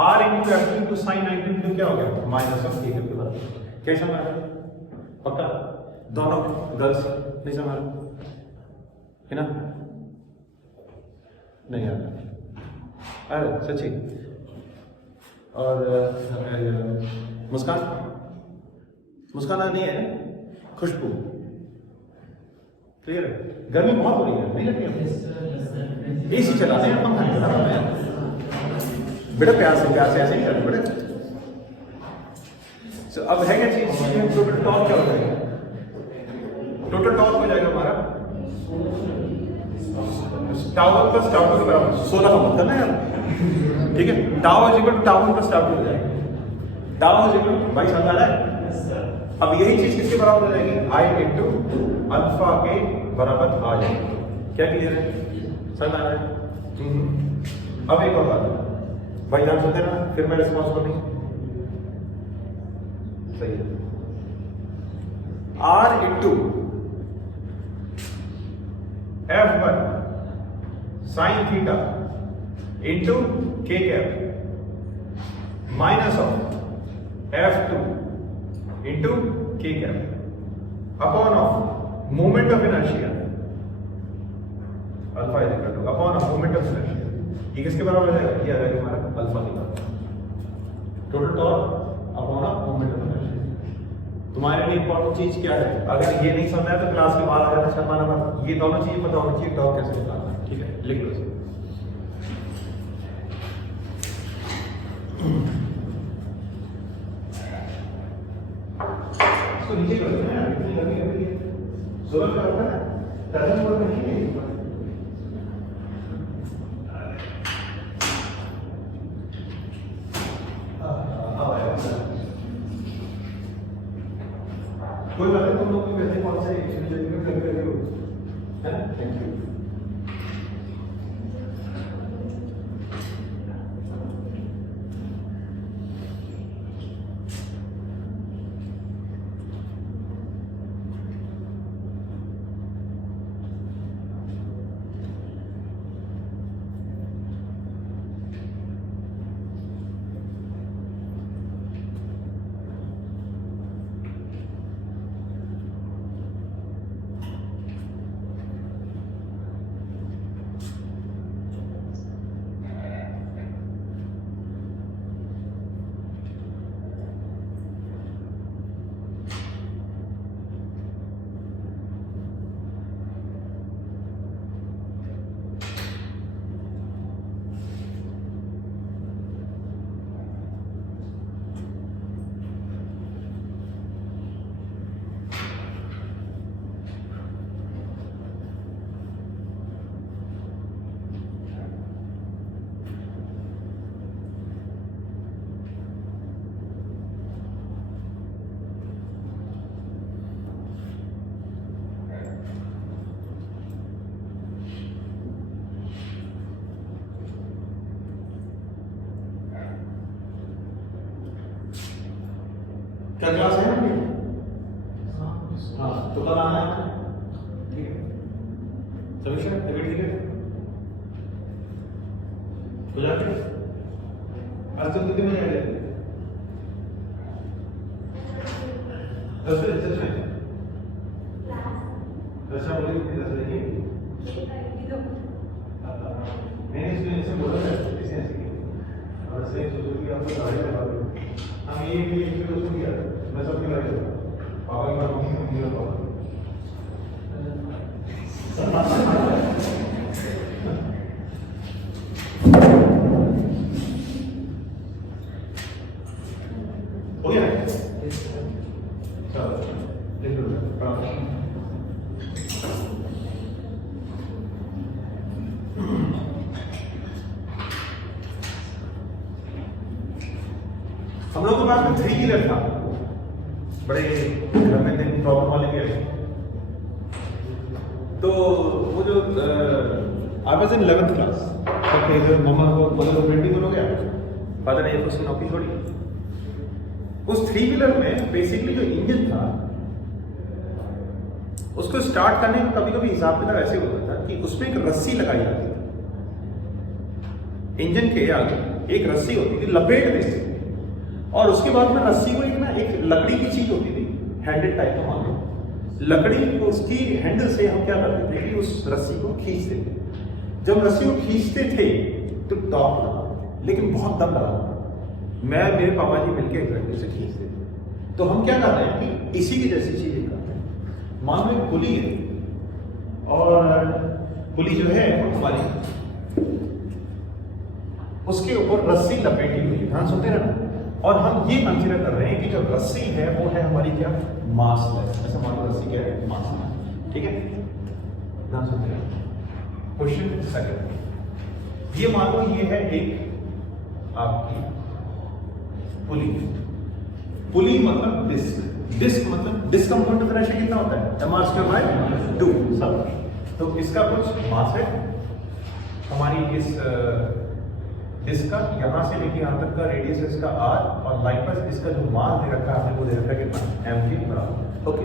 r into f into sin 90 degree क्या हो गया माइनस ऑफ a के बराबर। क्या समझ रहा है पक्का दोनों गर्ल्स नहीं समझ रहा है ना नहीं आता अरे सच्ची। और मुस्कान मुस्कान नहीं है खुशबू क्लियर है। गर्मी बहुत हो रही है नहीं लगती एसी चला रहे हैं हम बेटा प्यार से ऐसे ही करते बेटा। So, अब है क्या चीज टोटल टॉर्क क्या हो जाएगा टोटल टॉर्क हो जाएगा हमारा टावर प्लस टाउ के बराबर 16 का मतलब है ठीक है। Tau is equal to tau plus tau हो जाएगा। टाउ इज इक्वल टू भाई समझ आ रहा है। अब यही चीज किसके बराबर हो जाएगी आई इंटू अल्फा के बराबर आ जाएगी। क्या क्लियर है समझ आ रहा है। अब एक और बात भाई ध्यान सुनते ना फिर मैं रिस्पॉन्स करूंगी सही है। r into f1 sine theta into k cap minus of f2 into k cap upon of moment of inertia alpha is equal two upon of moment of inertia. ये किसके बराबर हो जाएगा ये आ जाएगा हमारा अल्फा के बराबर total torque upon of moment of inertia. तुम्हारे लिए इंपॉर्टेंट चीज क्या है अगर ये नहीं समझा है तो क्लास के बाद आ जाता शर्माना मत। ये दोनों चीजें पता होनी चाहिए टॉर्क कैसे निकालना है ठीक है लिख लो इसे। इसको नीचे कर देना है इतनी गर्मी लग रही है सोलर का होता है टर्न मोड में नहीं है कोई बात नहीं तुम लोग भी वैसे कौन से एग्जीक्यूटिव कर रहे हो है ना। Thank you. क्या क्लास है हाँ तो कल आना है ठीक है समीक्षा तभी ठीक है हो जाते आज तो कितने बजे आए 10 बजे ऐसा बोले 10 बजे मैंने इसमें बोला था किसी ऐसे और ऐसे सोचो कि आपको गाड़ी लगा दो हम ये भी एक तो सुन गया मैं सब मिला गया पापा की बात मम्मी मेरा पापा हो गया चलो लिख लो हम लोग के पास में 3 व्हीलर था बड़े घर में दिन प्रॉब्लम वाले भी आए तो वो जो I was in 11th class तब इधर मम्मा को बोला तो प्रिंटिंग हो गया फादर ने उसकी नौकरी छोड़ी। उस 3 व्हीलर में बेसिकली जो इंजन था उसको स्टार्ट करने का कभी कभी हिसाब किताब ऐसे होता था कि उसमें एक रस्सी लगाई जाती थी, इंजन के आगे एक रस्सी होती थी, लपेट देते थे, और उसके बाद में रस्सी को एक लकड़ी की चीज होती थी, हैंडल टाइप का मान लो, लकड़ी को उसकी हैंडल से हम क्या करते थे कि उस रस्सी को खींचते थे। जब रस्सी को खींचते थे तो टॉप लगा, लेकिन बहुत दम लगा, मैं मेरे पापा जी मिलकर एक घंटे से खींचते थे। तो हम क्या कर रहे हैं कि इसी की जैसी चीज करते हैं। मान लो एक पुली है, और पुली जो है हमारी उसके ऊपर रस्सी लपेटी हुई है, ध्यान सुनते रहना। और हम ये कंसीडर कर रहे हैं कि जो रस्सी है वो है हमारी क्या, मास है। ऐसा मान लो रस्सी क्या है, मास है, ठीक है, ध्यान सुनते रहना। क्वेश्चन सेकंड, ये मान लो ये है एक आपकी पुली, पुली मतलब डिस्क, डिस्क मतलब डिस्क का मोमेंट ऑफ इनर्शिया कितना होता है, mr²/2 सब। तो इसका कुछ मास है हमारी इस डिस्क का, यहां से लेके यहां तक का रेडियस है इसका r, और लाइकवाइज इसका जो मास दे रखा है आपने वो दे रखा है कितना, m के बराबर। ओके,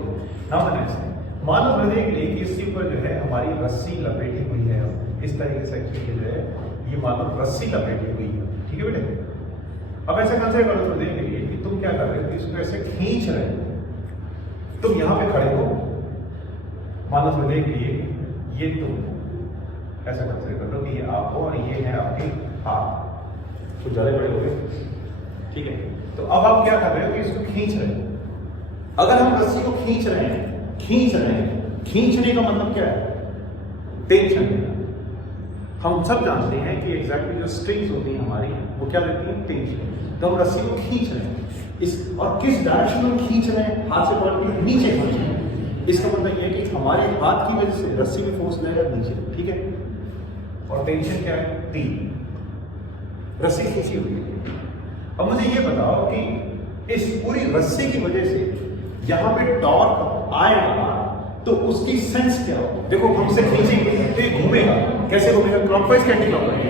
नाउ द नेक्स्ट, मान लो भरने के लिए कि इसके ऊपर जो है हमारी रस्सी लपेटी हुई है, इस तरीके से एक्चुअली जो है ये मान लो रस्सी लपेटी हुई है, ठीक है बेटे। अब ऐसे कंसीडर करो भरने के लिए कि तुम क्या कर रहे हो, इसको ऐसे खींच रहे हो, तुम यहां पे खड़े हो, मान लो भरने के लिए ये तुम ऐसा कंसीडर कर लो कि ये आप हो और ये है आपके हाथ, कुछ ज्यादा बड़े हो गए, ठीक है। तो अब आप क्या कर रहे हो कि इसको खींच रहे हो। अगर हम रस्सी को खींच रहे हैं, खींचने का मतलब क्या है, टेंशन। हम सब जानते हैं कि एग्जैक्टली जो स्ट्रिंग्स होती हैं हमारी वो क्या देती है, टेंशन। तो हम रस्सी को खींच रहे हैं इस, और किस डायरेक्शन में खींच रहे हैं, हाथ से पकड़ के नीचे खींच रहे हैं। इसका मतलब ये है कि हमारे हाथ की वजह से रस्सी में फोर्स लगेगा नीचे, ठीक है। और टेंशन क्या है, T, रस्सी खींची हुई है। अब मुझे ये बताओ कि इस पूरी रस्सी की वजह से यहां पे टॉर्क आएगा तो उसकी सेंस क्या होगी। देखो हमसे खींचेंगे तो ये घूमेगा, कैसे घूमेगा, क्लॉकवाइज के एंटी क्लॉकवाइज,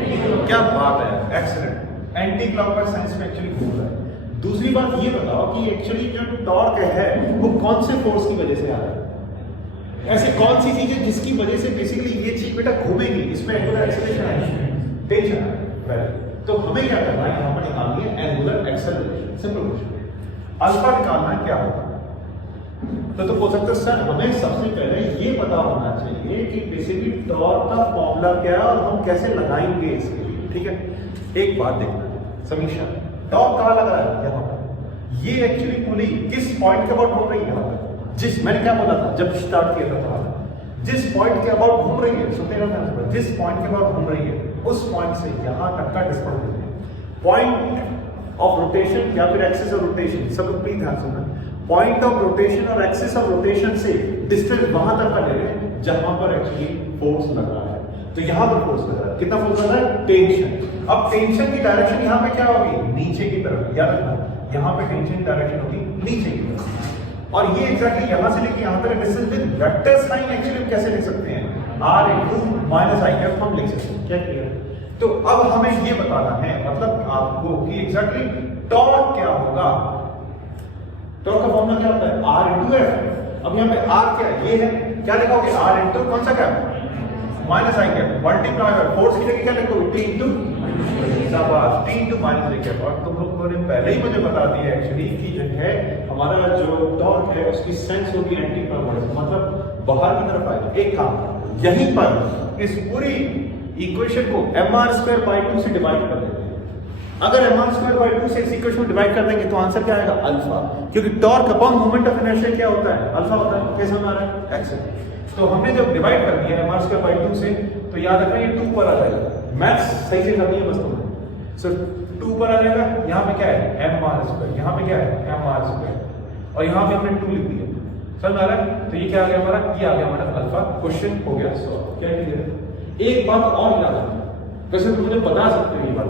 क्या बात है, एक्सीलेंट, एंटी क्लॉकवाइज सेंस में एक्चुअली घूम रहा है। दूसरी बात ये बताओ कि एक्चुअली जो टॉर्क है वो कौन से फोर्स की वजह से आ रहा है, ऐसे कौन सी चीज है जिसकी वजह से बेसिकली ये चीज बेटा घूमेगी, इसमें एंगुलर एक्सेलरेशन आएगी, टेंशन आएगी। तो हमें क्या करना है, यहां पर निकालनी है angular acceleration, simple question. Alpha निकालना है, क्या होगा, तो बोल सकते हो सर हमें सबसे पहले ये पता होना चाहिए कि बेसिकली टॉर्क का फॉर्मूला क्या है और हम कैसे लगाएंगे इसके लिए, ठीक है। एक बात देखना, समीक्षा, टॉर्क कहां लग रहा है, यहां पर। ये एक्चुअली पुली किस पॉइंट के अबाउट घूम रही है, यहां पर, जिस मैंने क्या बोला था जब स्टार्ट किया था, जिस पॉइंट के अबाउट घूम रही है, सुनते रहो, जिस पॉइंट के अबाउट घूम रही है उस पॉइंट से यहां तक का डिस्टेंस है, पॉइंट ऑफ रोटेशन या फिर एक्सिस ऑफ रोटेशन, सब लोग प्लीज ध्यान सुनना, पॉइंट ऑफ रोटेशन और एक्सिस ऑफ रोटेशन से डिस्टेंस वहां तक का ले रहे हैं जहां पर एक्चुअली फोर्स लग रहा है। तो यहां पर फोर्स लग रहा है, कितना फोर्स लग रहा है, टेंशन। अब टेंशन की डायरेक्शन यहां पे क्या होगी, नीचे की तरफ, याद रखना यहां पे टेंशन डायरेक्शन होगी नीचे की तरफ। और ये एग्जैक्टली यहां से लेके यहां तक distance with vector sine actually हम कैसे लिख सकते हैं, r × -i हम लिख सकते हैं, क्या क्लियर। तो अब हमें ये बताना है मतलब आपको कि एग्जैक्टली टॉर्क क्या होगा, टॉर्क का फॉर्मूला क्या होता है, r × f। अब यहाँ पे r क्या है, ये है, क्या लिखोगे, r × कौन सा क्या, -i cap, multiply by force की जगह क्या लिखोगे, t × शाबाश, t × -i कैप। और तुम लोगों ने पहले ही मुझे बता दिया एक्चुअली कि जो है हमारा जो टॉर्क है उसकी सेंस होगी एंटी क्लॉकवाइज, मतलब बाहर की तरफ आएगा। एक काम यहीं पर इस पूरी इक्वेशन को mr²/2 से डिवाइड कर देते हैं। अगर mr²/2 से इस इक्वेशन को डिवाइड कर देंगे तो आंसर क्या आएगा, अल्फा, क्योंकि torque upon moment of inertia क्या होता है, अल्फा होता है। कैसे आ रहा है, एक्सेल। तो हमने जब डिवाइड कर दिया mr²/2 से तो याद रखना ये 2 पर आ जाएगा, मैथ्स सही से करनी है बस तुम्हें। सो 2 पर आ जाएगा, यहाँ पे क्या है mr², यहाँ पे क्या है mr², और यहाँ पे हमने 2 लिख दिया, समझ आ रहा है। तो ये क्या आ गया हमारा, ये आ गया हमारा अल्फा। क्वेश्चन हो गया सॉल्व, क्या क्लियर। एक बात और याद रखना, वैसे तो मुझे बता सकते हो ये बात,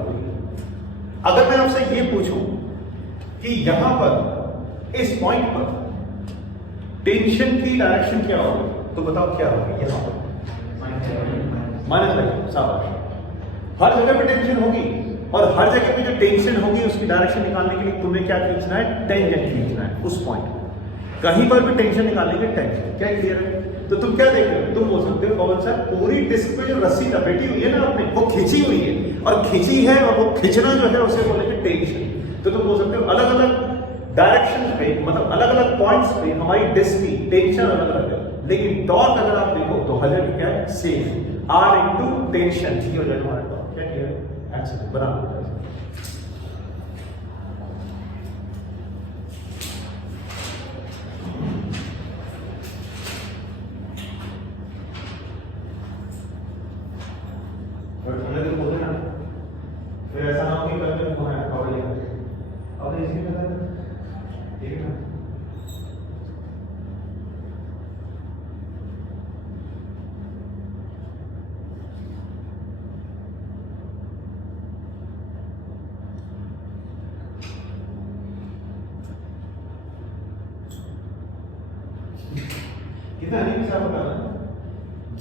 अगर मैं आपसे ये पूछूं कि यहां पर इस पॉइंट पर टेंशन की डायरेक्शन क्या होगी, तो बताओ क्या होगी, यहां पर माइनस, शाबाश। हर जगह पे टेंशन होगी और हर जगह पे जो टेंशन होगी उसकी डायरेक्शन निकालने के लिए तुम्हें क्या खींचना है, टेंजेंट खींचना है उस पॉइंट। कहीं पर भी टेंशन निकालने के टेंशन, क्या क्लियर है। तो तुम क्या देख रहे हो, तुम बोल सकते हो पवन सर पूरी डिस्क पे जो रस्सी लपेटी हुई है ना आपने, वो खींची हुई है, और खींची है, और वो खींचना जो है उसे बोलेंगे टेंशन। तो तुम बोल सकते हो अलग अलग डायरेक्शन पे, मतलब अलग अलग पॉइंट्स पे हमारी डिस्क की टेंशन अलग अलग है, लेकिन टॉर्क अगर आप देखो तो हजर क्या है, सेम, आर इंटू टेंशन, ठीक हो जाएगा हमारा टॉर्क। क्या किया है, एक्सीडेंट बना देता है। फिर ऐसा ना हो कि कल को मैं खबर लेकर अब इसके अंदर ठीक है ना। कितना नहीं हिसाब होता है,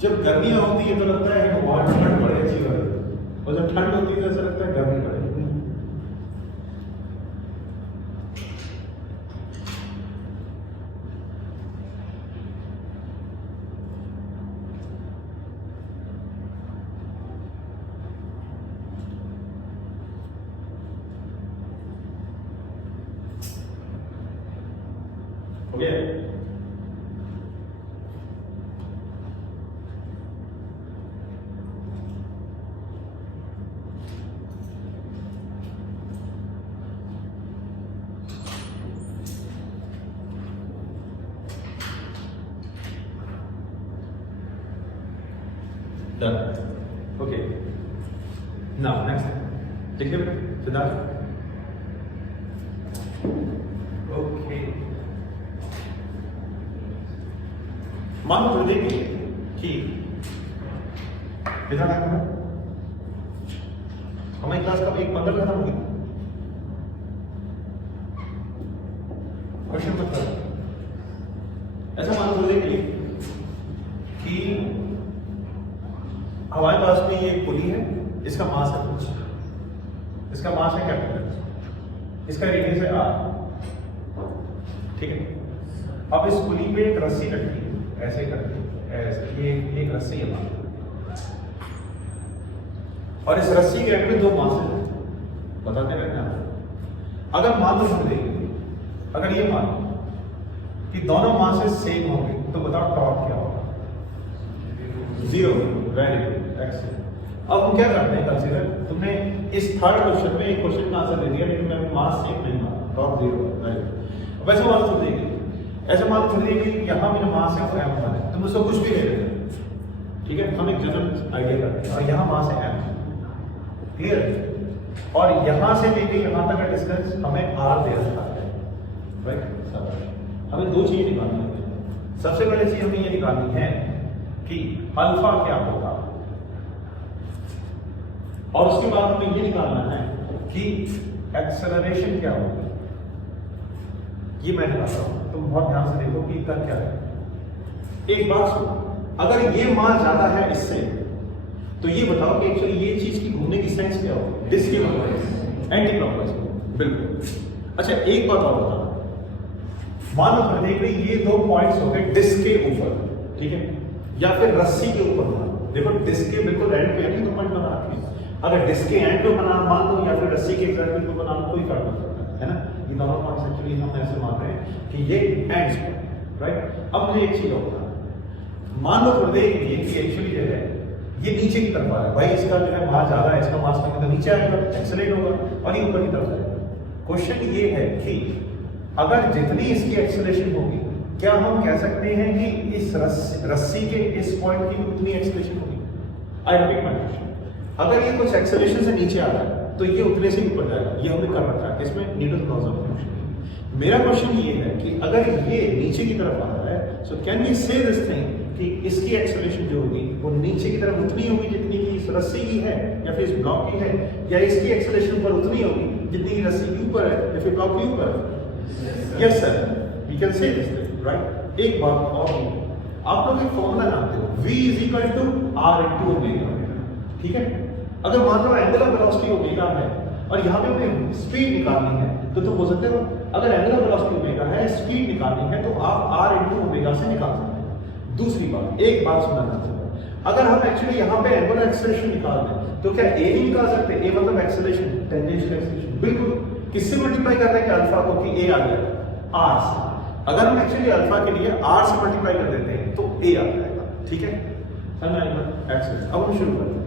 जब गर्मियां होती है तो लगता है कि बहुत ठंड पड़े अच्छी बात है, और जब ठंड होती है तो ऐसा लगता है गर्मी पड़े। हो गया? Done. Okay. Now next. ठीक है बेटा, सिद्धार्थ। Okay. मान लो देखिए कि कितना टाइम है हमारी क्लास का, 1:15 खत्म होगी। क्वेश्चन मत करो, ऐसा मान लो देखिए कि हमारे पास में ये एक पुली है, इसका मास है कुछ, इसका मास है कैपिटल, इसका रेडियस है r, ठीक है। अब इस पुली पे एक रस्सी लटकी है, ऐसे करके, ऐसे, ये एक रस्सी है मान, और इस रस्सी के एंड में 2 मास है, बताते रहना। अगर मान लो हम देखेंगे, अगर ये मान कि दोनों मासेस सेम होंगे तो बताओ टॉर्क क्या होगा? 0। Very good, excellent. अब हम क्या करते हैं, कंसीडर तुमने इस थर्ड क्वेश्चन में एक क्वेश्चन का आंसर दे दिया, लेकिन मैं मास सेम नहीं माना, टॉर्क 0 है। Very good. वैसे मान लो देखिए, ऐसे मान लो देखिए कि यहाँ मेरा मास है वो m1 है, तुम उसको कुछ भी ले लेते, ठीक है, हम एक जनरल आइडिया करते हैं, और यहाँ मास है m, क्लियर है, और यहाँ से लेके यहाँ तक का डिस्टेंस हमें r दे रखा है, राइट। हमें 2 चीजें निकालनी है। सबसे पहले चीज हमें ये निकालनी है कि अल्फा क्या होगा, और उसके बाद हमें ये निकालना है कि एक्सेलरेशन क्या होगी। ये मैं निकालता हूं, तुम बहुत ध्यान से देखो कि कर क्या है। एक बात सुनो, अगर ये मास ज्यादा है इससे, तो ये बताओ कि एक्चुअली ये चीज की घूमने की सेंस क्या होगी? डिस्क के क्लॉकवाइज, एंटी क्लॉकवाइज, बिल्कुल। अच्छा एक बात और बताओ, मान लो तुम देख रही ये 2 पॉइंट्स हो गए डिस्क के ऊपर, ठीक है, या फिर रस्सी के ऊपर बना, देखो डिस्क के बिल्कुल एंड पे नहीं तो पॉइंट बना रखी है, अगर डिस्क के एंड पे बना मान लो, या फिर रस्सी के एग्जैक्टली पे बना, कोई फर्क नहीं पड़ता है ना। ये दोनों पॉइंट्स एक्चुअली हम ऐसे मान रहे हैं कि ये एंड्स पे, राइट। अब मुझे एक चीज और बताना, मान लो फिर देख लीजिए कि एक्चुअली जो है ये नीचे की तरफ आ रहा है, भाई इसका जो है मास ज्यादा है, इसका मास कम है तो नीचे आएगा, एक्सेलरेट होगा, और ये ऊपर की तरफ आएगा। क्वेश्चन ये है कि अगर जितनी इसकी एक्सेलरेशन होगी, क्या हम कह सकते हैं कि इस रस्सी के इस पॉइंट की भी उतनी एक्सेलरेशन होगी? आई रिपीट माय क्वेश्चन, अगर ये कुछ एक्सेलरेशन से नीचे आ रहा है तो ये उतने से ऊपर जाएगा, ये हमने कर रखा है इसमें न्यूटन लॉज ऑफ मोशन। मेरा क्वेश्चन ये है कि अगर ये नीचे की तरफ आ रहा है, सो कैन वी से दिस थिंग कि इसकी एक्सेलरेशन जो होगी वो नीचे की तरफ उतनी होगी जितनी कि इस रस्सी की है, या फिर इस ब्लॉक की है, या इसकी एक्सेलरेशन पर उतनी होगी जितनी की रस्सी के ऊपर है या फिर ब्लॉक के ऊपर है? Yes sir, we can say this thing, right. एक बात और, आप लोग एक फॉर्मूला जानते हो, v = r × ओमेगा, ठीक है। अगर मान लो एंगुलर वेलोसिटी ओमेगा है और यहाँ पे हमें स्पीड निकालनी है, तो तुम हो सकते हो अगर एंगुलर वेलोसिटी ओमेगा है, स्पीड निकालनी है, तो आप r × ओमेगा से निकाल सकते हैं। दूसरी बात, एक बात सुनना चाहूंगा, अगर हम एक्चुअली यहाँ पे एंगुलर एक्सेलरेशन निकाल दें तो क्या ए नहीं निकाल सकते? ए मतलब एक्सेलरेशन, टेंजेंशियल एक्सेलरेशन। बिल्कुल। किससे मल्टीप्लाई कर रहे हैं अल्फा को कि ए आ गया? आर से। अगर हम एक्चुअली अल्फा के लिए आर से मल्टीप्लाई कर देते हैं तो ए आ जाएगा। ठीक है, एक्सेलरेशन। अब हम शुरू करते हैं।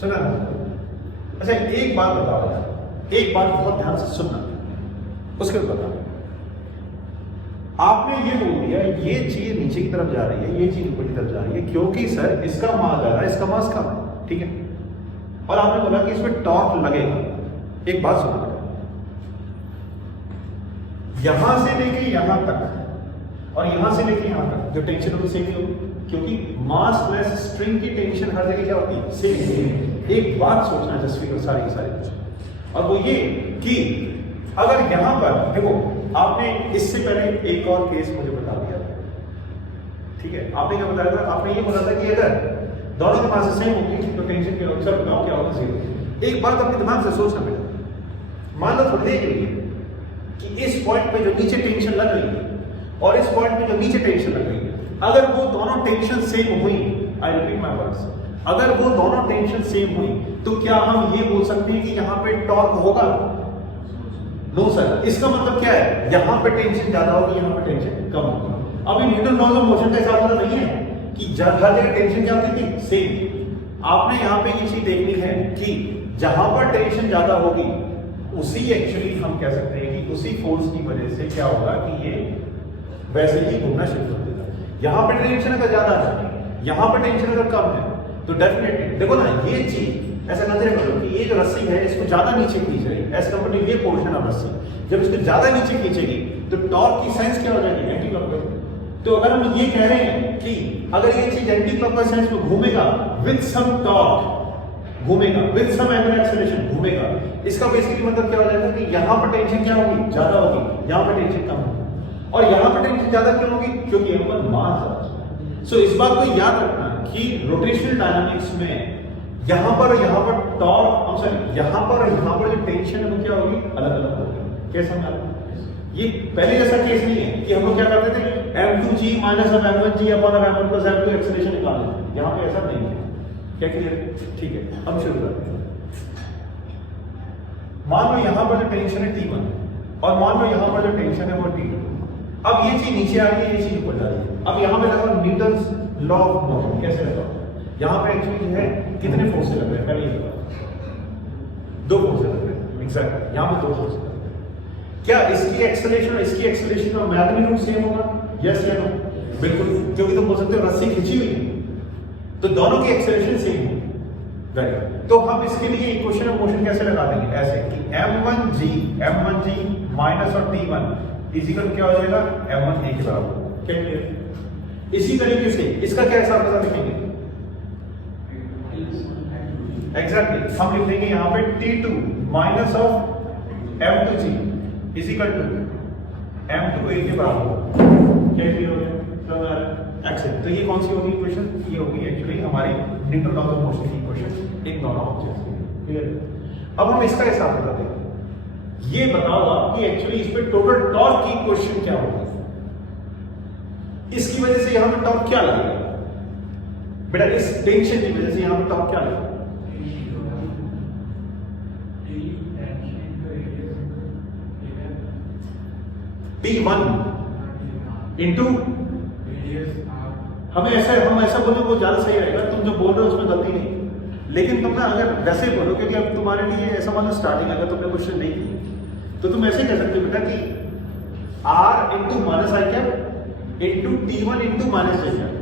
सुना? अच्छा एक बात बताओ यार, एक बात बहुत ध्यान से सुनना, उसके बाद बताओ। आपने ये बोल दिया ये चीज नीचे की तरफ जा रही है, ये चीज ऊपर की तरफ जा रही है, क्योंकि सर इसका मास ज्यादा है, इसका मास कम है। ठीक है, और आपने बोला कि इसमें टॉर्क लगेगा। एक बात सुनो, यहां से लेके यहां तक और यहां से लेके यहां तक जो टेंशन होगी सेम ही होगी, क्योंकि मास प्लस स्ट्रिंग की टेंशन हर जगह क्या होती है? सेम। एक बात सोचना जसवीर और सारी की सारी, और वो ये कि अगर यहां पर देखो, आपने इससे पहले एक और केस मुझे बता दिया था। ठीक है, आपने क्या बताया था? आपने ये बोला था कि अगर दोनों के पास सेम होगी तो टेंशन क्या होगी? सर बताओ क्या होगा? जीरो। एक बात अपने दिमाग से सोचना बेटा, मान लो थोड़ी देर के लिए कि इस पॉइंट पे जो नीचे टेंशन लग रही है और इस पॉइंट पे जो नीचे टेंशन लग रही है, अगर वो दोनों टेंशन सेम हुई, आई रिपीट माय वर्ड्स, अगर वो दोनों टेंशन सेम हुई तो क्या हम ये बोल सकते हैं कि यहां पे टॉर्क होगा? No sir. इसका मतलब क्या है? यहां पे टेंशन ज्यादा होगी, यहां पे टेंशन कम होगी। अभी न्यूटन लॉज ऑफ मोशन का हिसाब मतलब नहीं है कि हर जगह टेंशन क्या होती थी? सेम। आपने यहां पे ये चीज देखनी है कि जहां पर टेंशन ज्यादा होगी उसी एक्चुअली हम कह सकते हैं कि उसी फोर्स की वजह से क्या होगा कि ये वैसे ही घूमना शुरू कर देगा। यहां पे टेंशन अगर ज्यादा है, यहां पर टेंशन अगर कम है तो डेफिनेटली देखो ना, ये चीज ऐसा कंसीडर करो कि ये जो रस्सी है इसको ज्यादा नीचे खींच रही है, एज कंपेयर टू ये पोर्शन ऑफ रस्सी, जब इसको ज्यादा नीचे खींचेगी तो टॉर्क की सेंस क्या हो जाएगी? Anti clockwise. तो अगर हम ये कह रहे हैं कि अगर ये चीज एंटी क्लॉकवाइज सेंस में घूमेगा विद सम टॉर्क, घूमेगा विद सम एंगुलर एक्सेलरेशन, घूमेगा, इसका बेसिकली मतलब क्या हो जाएगा कि यहां पर टेंशन क्या होगी? ज्यादा होगी, यहां पर टेंशन कम होगी। और यहां पर टेंशन ज्यादा क्यों होगी? क्योंकि यहां पर मास ज्यादा है। सो इस बात को याद रखना कि रोटेशनल डायनामिक्स में यहां पर टॉर्क, यहां पर जो टेंशन है वो क्या होगी? अलग अलग होगी। कैसे समझा? ये पहले जैसा केस नहीं है कि हम लोग क्या करते थे m2g minus of m1g upon m1 plus m2 acceleration निकाल लेते। यहां पे ऐसा नहीं है। क्या क्लियर? ठीक है, अब शुरू करते हैं। मान लो यहां पर जो टेंशन है T1 और मान लो यहां पर जो टेंशन है वो T2। अब ये चीज नीचे आ रही है, ये चीज ऊपर जा रही है। अब यहां पे लगाओ न्यूटन्स लॉ ऑफ मोशन। कैसे लगाओ? यहां पे एक्चुअली जो है कितने फोर्स लग रहे हैं? पहले ये बताओ। दो फोर्स लग रहे हैं। एग्जैक्ट, यहां पे दो फोर्स लग रहे हैं। क्या इसकी एक्सेलरेशन और इसकी एक्सेलरेशन का मैग्नीट्यूड सेम होगा? यस या नो? बिल्कुल, क्योंकि तुम बोल सकते हो रस्सी खींची हुई है तो दोनों की एक्सेलरेशन सेम होगी। राइट, तो हम इसके लिए इक्वेशन ऑफ मोशन कैसे लगा देंगे? ऐसे कि m1g माइनस और T1 इजिकल क्या हो जाएगा? m1 a के बराबर। क्या क्लियर? इसी तरीके से इसका क्या हिसाब बता लिखेंगे? एग्जैक्टली, हम लिख देंगे यहां पे T2 minus of m2g is equal to m2 a के बराबर। क्या क्लियर हो गया? एक्सेल। तो ये कौन सी होगी इक्वेशन? ये होगी एक्चुअली हमारी न्यूटन लॉ ऑफ मोशन की इक्वेशन, एक नॉर्मल ऑब्जेक्ट। क्लियर? अब हम इसका हिसाब बताते हैं। ये बताओ आप कि एक्चुअली इस पे टोटल टॉर्क की इक्वेशन क्या होगी? इसकी वजह से यहां पे टॉर्क क्या लगेगा बेटा? इस टेंशन की वजह से यहां पे टॉर्क क्या लगेगा? T1 इंटू, हम ऐसा बोलो वो ज्यादा सही रहेगा। तुम जो बोल रहे हो उसमें गलती नहीं, लेकिन तुम ना अगर वैसे बोलो, क्योंकि अब तुम्हारे लिए ऐसा मानो स्टार्टिंग अगर तुमने क्वेश्चन नहीं की तो तुम ऐसे कह सकते हो बेटा कि r into minus I cap into T1 into minus J cap,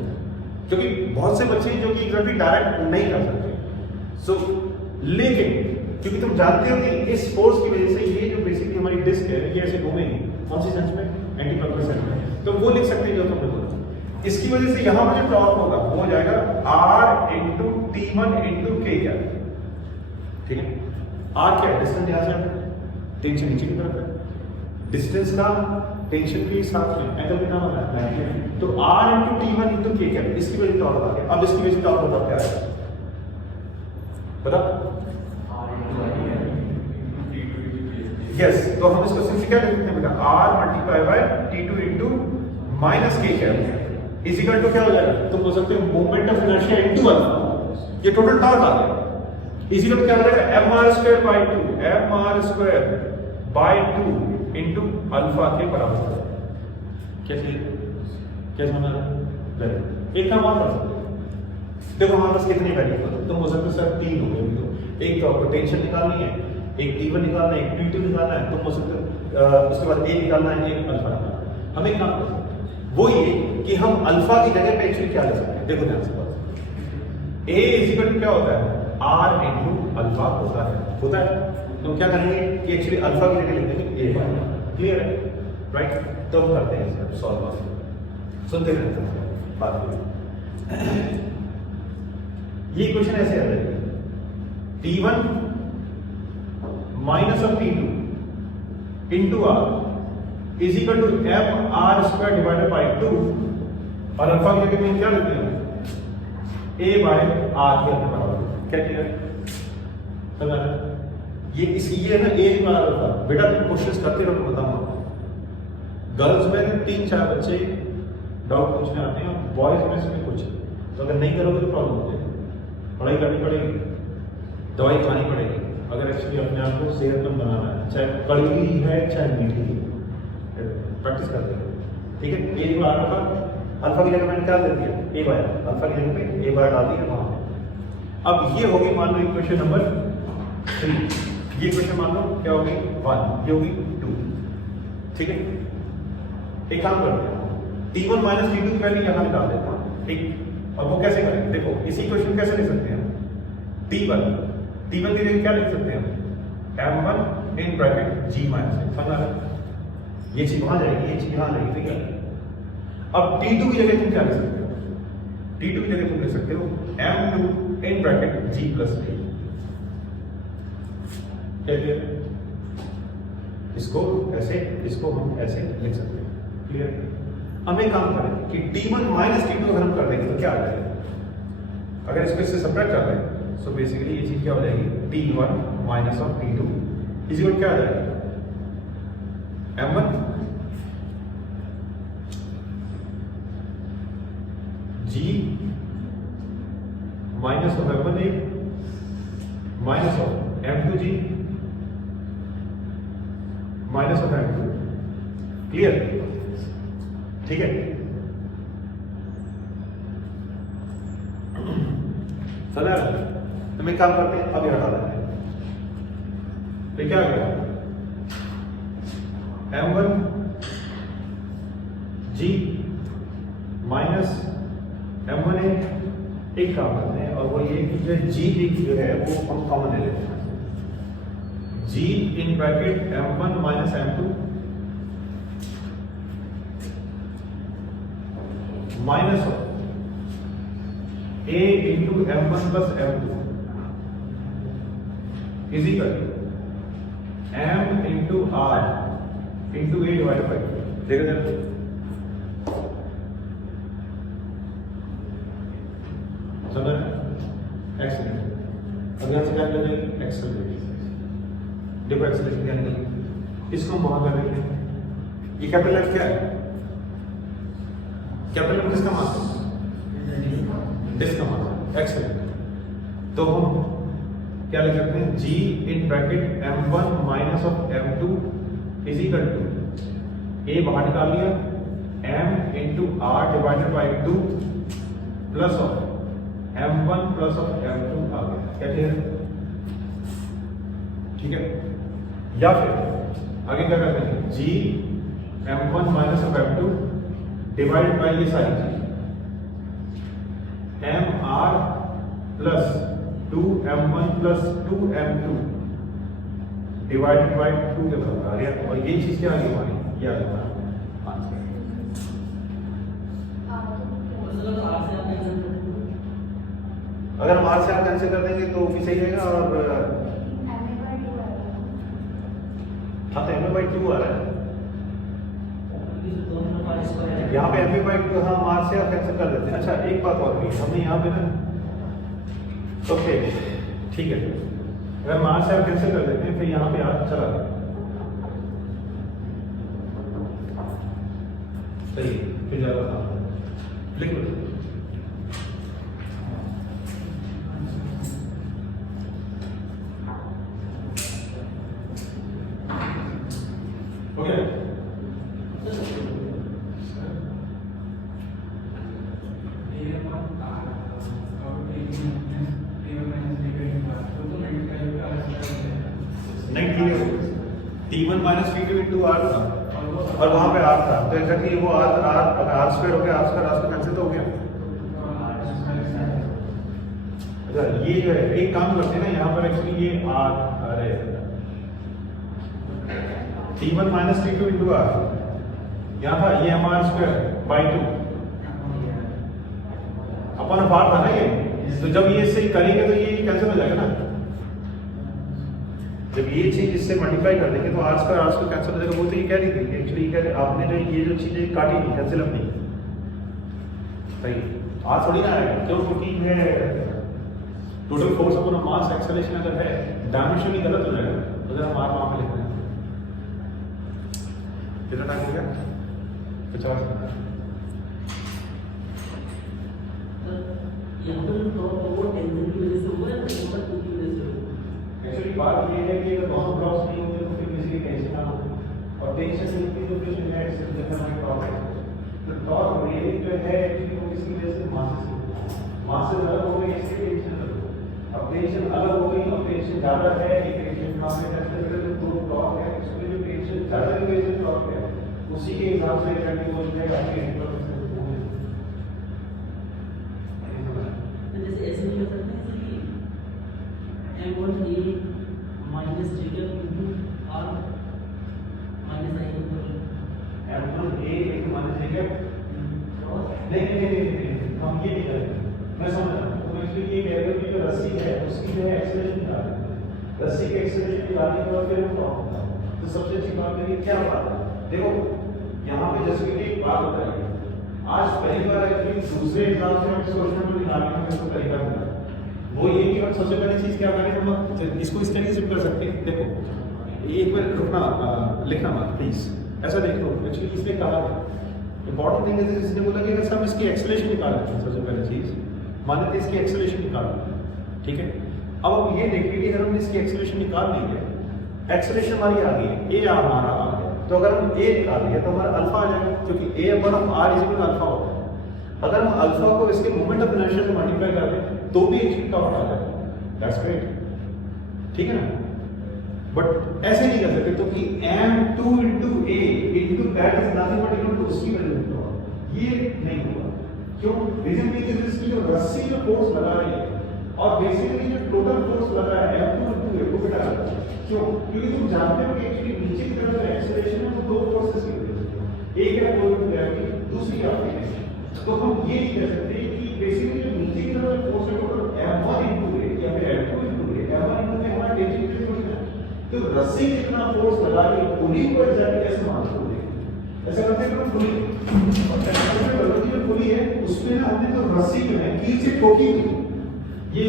क्योंकि बहुत से बच्चे जो कि एग्जैक्टली डायरेक्ट नहीं कर सकते। सो लेकिन क्योंकि तुम जानते हो कि इस फोर्स की वजह से ये जो बेसिकली हमारी डिस्क है ये ऐसे घूमेगी, कौन सी सेंस में? एंटी क्लॉकवाइज सेंस में। तो वो लिख सकते हैं जो तुमने बोला। इसकी वजह से यहां पर जो टॉर्क होगा वो हो जाएगा r into T1 into k cap. ठीक है, r क्या है? डिस्टेंस यहां से टेंशन नीचे की तरफ है, डिस्टेंस का टेंशन के साथ में एंगल कितना बना है? तो r into T1 into k cap, इसकी वजह से टॉर्क आ गया। अब इसकी वजह से टॉर्क होता क्या है पता? यस, तो हम इसको सिंपली क्या लिख सकते हैं बेटा? r multiply by T2 into minus k cap is equal to क्या हो जाएगा, तुम बोल सकते हो moment of inertia into alpha, ये टोटल टॉर्क आ गया। इज इक्वल टू क्या हो जाएगा, mr²/2 इनटू अल्फा के बराबर। कैसे क्या समझ रहा है? एक काम और कर सकते हो, देखो हमारे पास कितनी वैल्यू है, तुम बोल सकते हो सर 3 हो गए, एक तो आपको टेंशन निकालनी है, एक T1 निकालना है, एक T2 निकालना है, तुम बोल सकते हो उसके बाद A निकालना है, एक अल्फा निकालना है। हम एक काम कर सकते हैं, वो ये कि हम अल्फा की जगह पे एक्चुअली क्या ले सकते हैं, देखो ध्यान से बात, A इज इक्वल टू क्या होता है, R इनटू अल्फा होता है। तो क्या करेंगे कि एक्चुअली अल्फा की जगह लिख देंगे A बार, क्लियर है, राइट? तो हम करते हैं इसे सॉल्व, सुनते रहते हैं बात को। ये क्वेश्चन ऐसे आ जाएगा, T1 minus of T2 into R is equal to mr² divided by 2, और अल्फा की जगह में क्या लिखते हैं, A बाय R के बराबर। क्या क्लियर है? ये इसलिए ना A बराबर था बेटा, तुम कोशिश करते रहो, मैं बताऊंगा। गर्ल्स में 3-4 बच्चे डाउट पूछने आते हैं, और बॉयज में से भी कुछ, तो अगर नहीं करोगे तो प्रॉब्लम होती है, पढ़ाई करनी पड़ेगी, दवाई खानी पड़ेगी, अगर एक्चुअली अपने आप को सेहतमंद बनाना है, चाहे कड़वी है चाहे मीठी है, प्रैक्टिस करते हैं, ठीक है? A बार अल्फा की जगह मैंने क्या दे दिया, A बार, अल्फा की जगह पे A बार डाल दिया वहाँ। अब ये होगी मान लो इक्वेशन नंबर 3, ये क्वेश्चन मान लो क्या होगी 1, ये होगी 2, ठीक है? एक काम करते हैं, T1 माइनस T2 पहले यहाँ निकाल देते हैं, ठीक? और वो कैसे करेंगे, देखो इसी क्वेश्चन कैसे लिख सकते हैं, T1 की जगह क्या लिख सकते हैं, m1 in bracket g minus, समझा? ये चीज वहां जाएगी, ये चीज यहां जाएगी, ठीक है? अब T2 की जगह तुम क्या लिख सकते हो, T2 की जगह तुम लिख सकते हो m2 in bracket g plus a, इसको ऐसे, इसको हम ऐसे लिख सकते हैं, क्लियर? हम एक काम करें कि T1 माइनस T2 अगर हम कर देंगे तो क्या आ जाएगा, अगर इसको इससे सब्ट्रैक्ट कर रहे हैं, सो बेसिकली ये चीज क्या हो जाएगी, T1 minus of T2 is equal क्या आ जाएगा, m1 g minus of m1 a minus of m2g minus of m2, clear? ठीक है, चला? तो मैं काम करते हैं, अब ये हटा देते हैं, तो क्या आ गया, m1 g माइनस m1a, एक काम करते हैं, और वो ये कि जो g जो है वो हम कॉमन ले लेते हैं, g in bracket m1 minus m2 minus of a into m1 plus m2 is equal m into r into a divided by, देखो जरा, समझ? एक्सीलेंट। अब यहां से क्या कर देंगे, एक्सेलरेशन, देखो एक्सेलरेशन क्या निकली, इसको हम वहां कर देंगे, ये कैपिटल F क्या है, कैपिटल F किसका मान है, डिस्क का मान है, एक्सेलेंट। तो हम क्या लिख सकते हैं, g in bracket m1 minus of m2 is equal to a बाहर निकाल लिया, m into r divided by 2 plus of m1 plus of m2 आ गया, क्या क्लियर है? ठीक है, या फिर आगे क्या करते हैं, g m1 minus of m2 divided by ये सारी चीज mr plus 2m1 plus 2m2 divided by 2 के बराबर आ गया, और ये चीज क्या आ गई हमारी, ये आ गया आंसर। अगर हम आर से आर कैंसिल कर देंगे तो भी सही रहेगा, और हाँ तो m/2 आ रहा है यहाँ पे m/2, हम आर से आर कैंसिल कर देते हैं। अच्छा एक बात और भी, हमने यहाँ पे ना, ओके ठीक है, अगर हम आर से आर कैंसिल कर देते हैं फिर यहाँ पे आर चला गया, सही, फिर ज्यादा लिख लो। Okay T1 minus T2 into R था और वहां पे आर था, तो एग्जैक्टली वो आर स्क्वायर हो गया, आर स्क्वायर कैंसिल तो हो गया। अच्छा ये जो है एक काम करते हैं ना, यहाँ पर एक्चुअली ये आर अरे T1 minus T2 into are यहाँ था, ये एम आर स्क्वायर बाई 2 अपन आर था ना ये, तो जब ये इससे करेंगे तो ये कैंसिल हो जाएगा ना, जब ये चीज इससे मल्टीप्लाई कर देंगे तो आर स्क्वायर कैंसिल हो जाएगा। वो तो ये कह रही थी एक्चुअली, कह रहे आपने जो ये जो चीजें काटी नहीं, कैंसिल अब नहीं सही आज थोड़ी ना आएगा, क्यों? क्योंकि है total force upon mass acceleration अगर है डायमेंशन ही गलत हो जाएगा, अगर हम आर वहां पे लिख रहे हैं। कितना टाइम हो गया? 50। एक्चुअली बात ये है कि अगर दोनों क्रॉस नहीं होंगे तो फिर किसी की टेंशन ना हो, और टेंशन नहीं होगी तो फिर है तो टॉर्क रियली जो है एक्चुअली वो किसी वजह से मासेस अलग हो गई, इसलिए टेंशन अलग हो। अब टेंशन अलग हो गई, अब टेंशन ज्यादा है, एक टेंशन मास में कैसे करें तो दो टॉर्क है, इसलिए जो टेंशन ज्यादा की वजह से टॉर्क है उसी के हिसाब से इफेक्टिव हो जाएगा आपके नेटवर्क में। जैसे ऐसे भी हो सकता है कि M1 A minus J into R minus I M1 A minus J नहीं हम ये नहीं करेंगे, मैं समझ रहा हूँ। तो एक्चुअली ये कह रहे हो कि जो रस्सी है उसकी जो है एक्सेलरेशन निकालनी है, रस्सी के एक्सेलरेशन निकालने के बाद फिर वो टॉर्क होता है। तो सबसे अच्छी बात मेरी क्या बात है, देखो यहाँ पे जैसे कि एक बात होता है, आज पहली बार एक्चुअली दूसरे एग्जाम से हम क्वेश्चन को निकालने का इसको तरीका मिला, वो ये कि हम सबसे पहली चीज क्या करें, हम इसको इस तरीके से कर सकते हैं। देखो एक बार रुकना, लिखना मत प्लीज, ऐसा देख लो। एक्चुअली इसने कहा है इंपॉर्टेंट थिंग है, इसने बोला कि अगर हम इसकी एक्सेलरेशन निकालें, सबसे पहली चीज मान लेते इसकी एक्सेलरेशन निकाल, ठीक है। अब हम ये देखेंगे कि अगर हमने इसकी एक्सेलरेशन निकाल ली है, एक्सेलरेशन हमारी आ गई, ए हमारा आ गया, तो अगर हम ए निकाल लिया तो हमारा अल्फा आ जाएगा, क्योंकि ए अपन आर इज इक्वल अल्फा होता है। अगर हम अल्फा को इसके मोमेंट ऑफ इनर्शिया से मल्टीप्लाई कर दें तो भी एक्चुअली टॉर्क आ जाएगा, दैट्स ग्रेट, ठीक है ना। बट ऐसे नहीं कर सकते, तो कि m2 into a into that is nothing but equal to उसकी वैल्यू टॉर्क, ये नहीं होगा। क्यों? रीजन भी इज इसकी जो रस्सी जो फोर्स लगा रही है और बेसिकली जो टोटल फोर्स लगा है m2 into a को घटा देता है। क्यों? क्योंकि तुम जानते हो कि एक्चुअली नीचे की तरफ जो एक्सेलरेशन है वो दो फोर्सेस की वजह से, एक है फोर्स ऑफ ग्रेविटी, दूसरी आपकी टेंशन। तो हम ये नहीं कह सकते कि बेसिकली जो नीचे की तरफ फोर्स है टोटल m1 into a या फिर m2 into a, m1 into a हमारा टेंशन की वजह से, तो रस्सी जितना फोर्स लगा रही है पुली को एग्जैक्टली कैसे मान सकते हैं, ऐसा करते हैं हम पुली, और ट्रांसफर वेलोसिटी जो पुली है उसमें ना हमने जो रस्सी जो है कील से ठोकी हुई, ये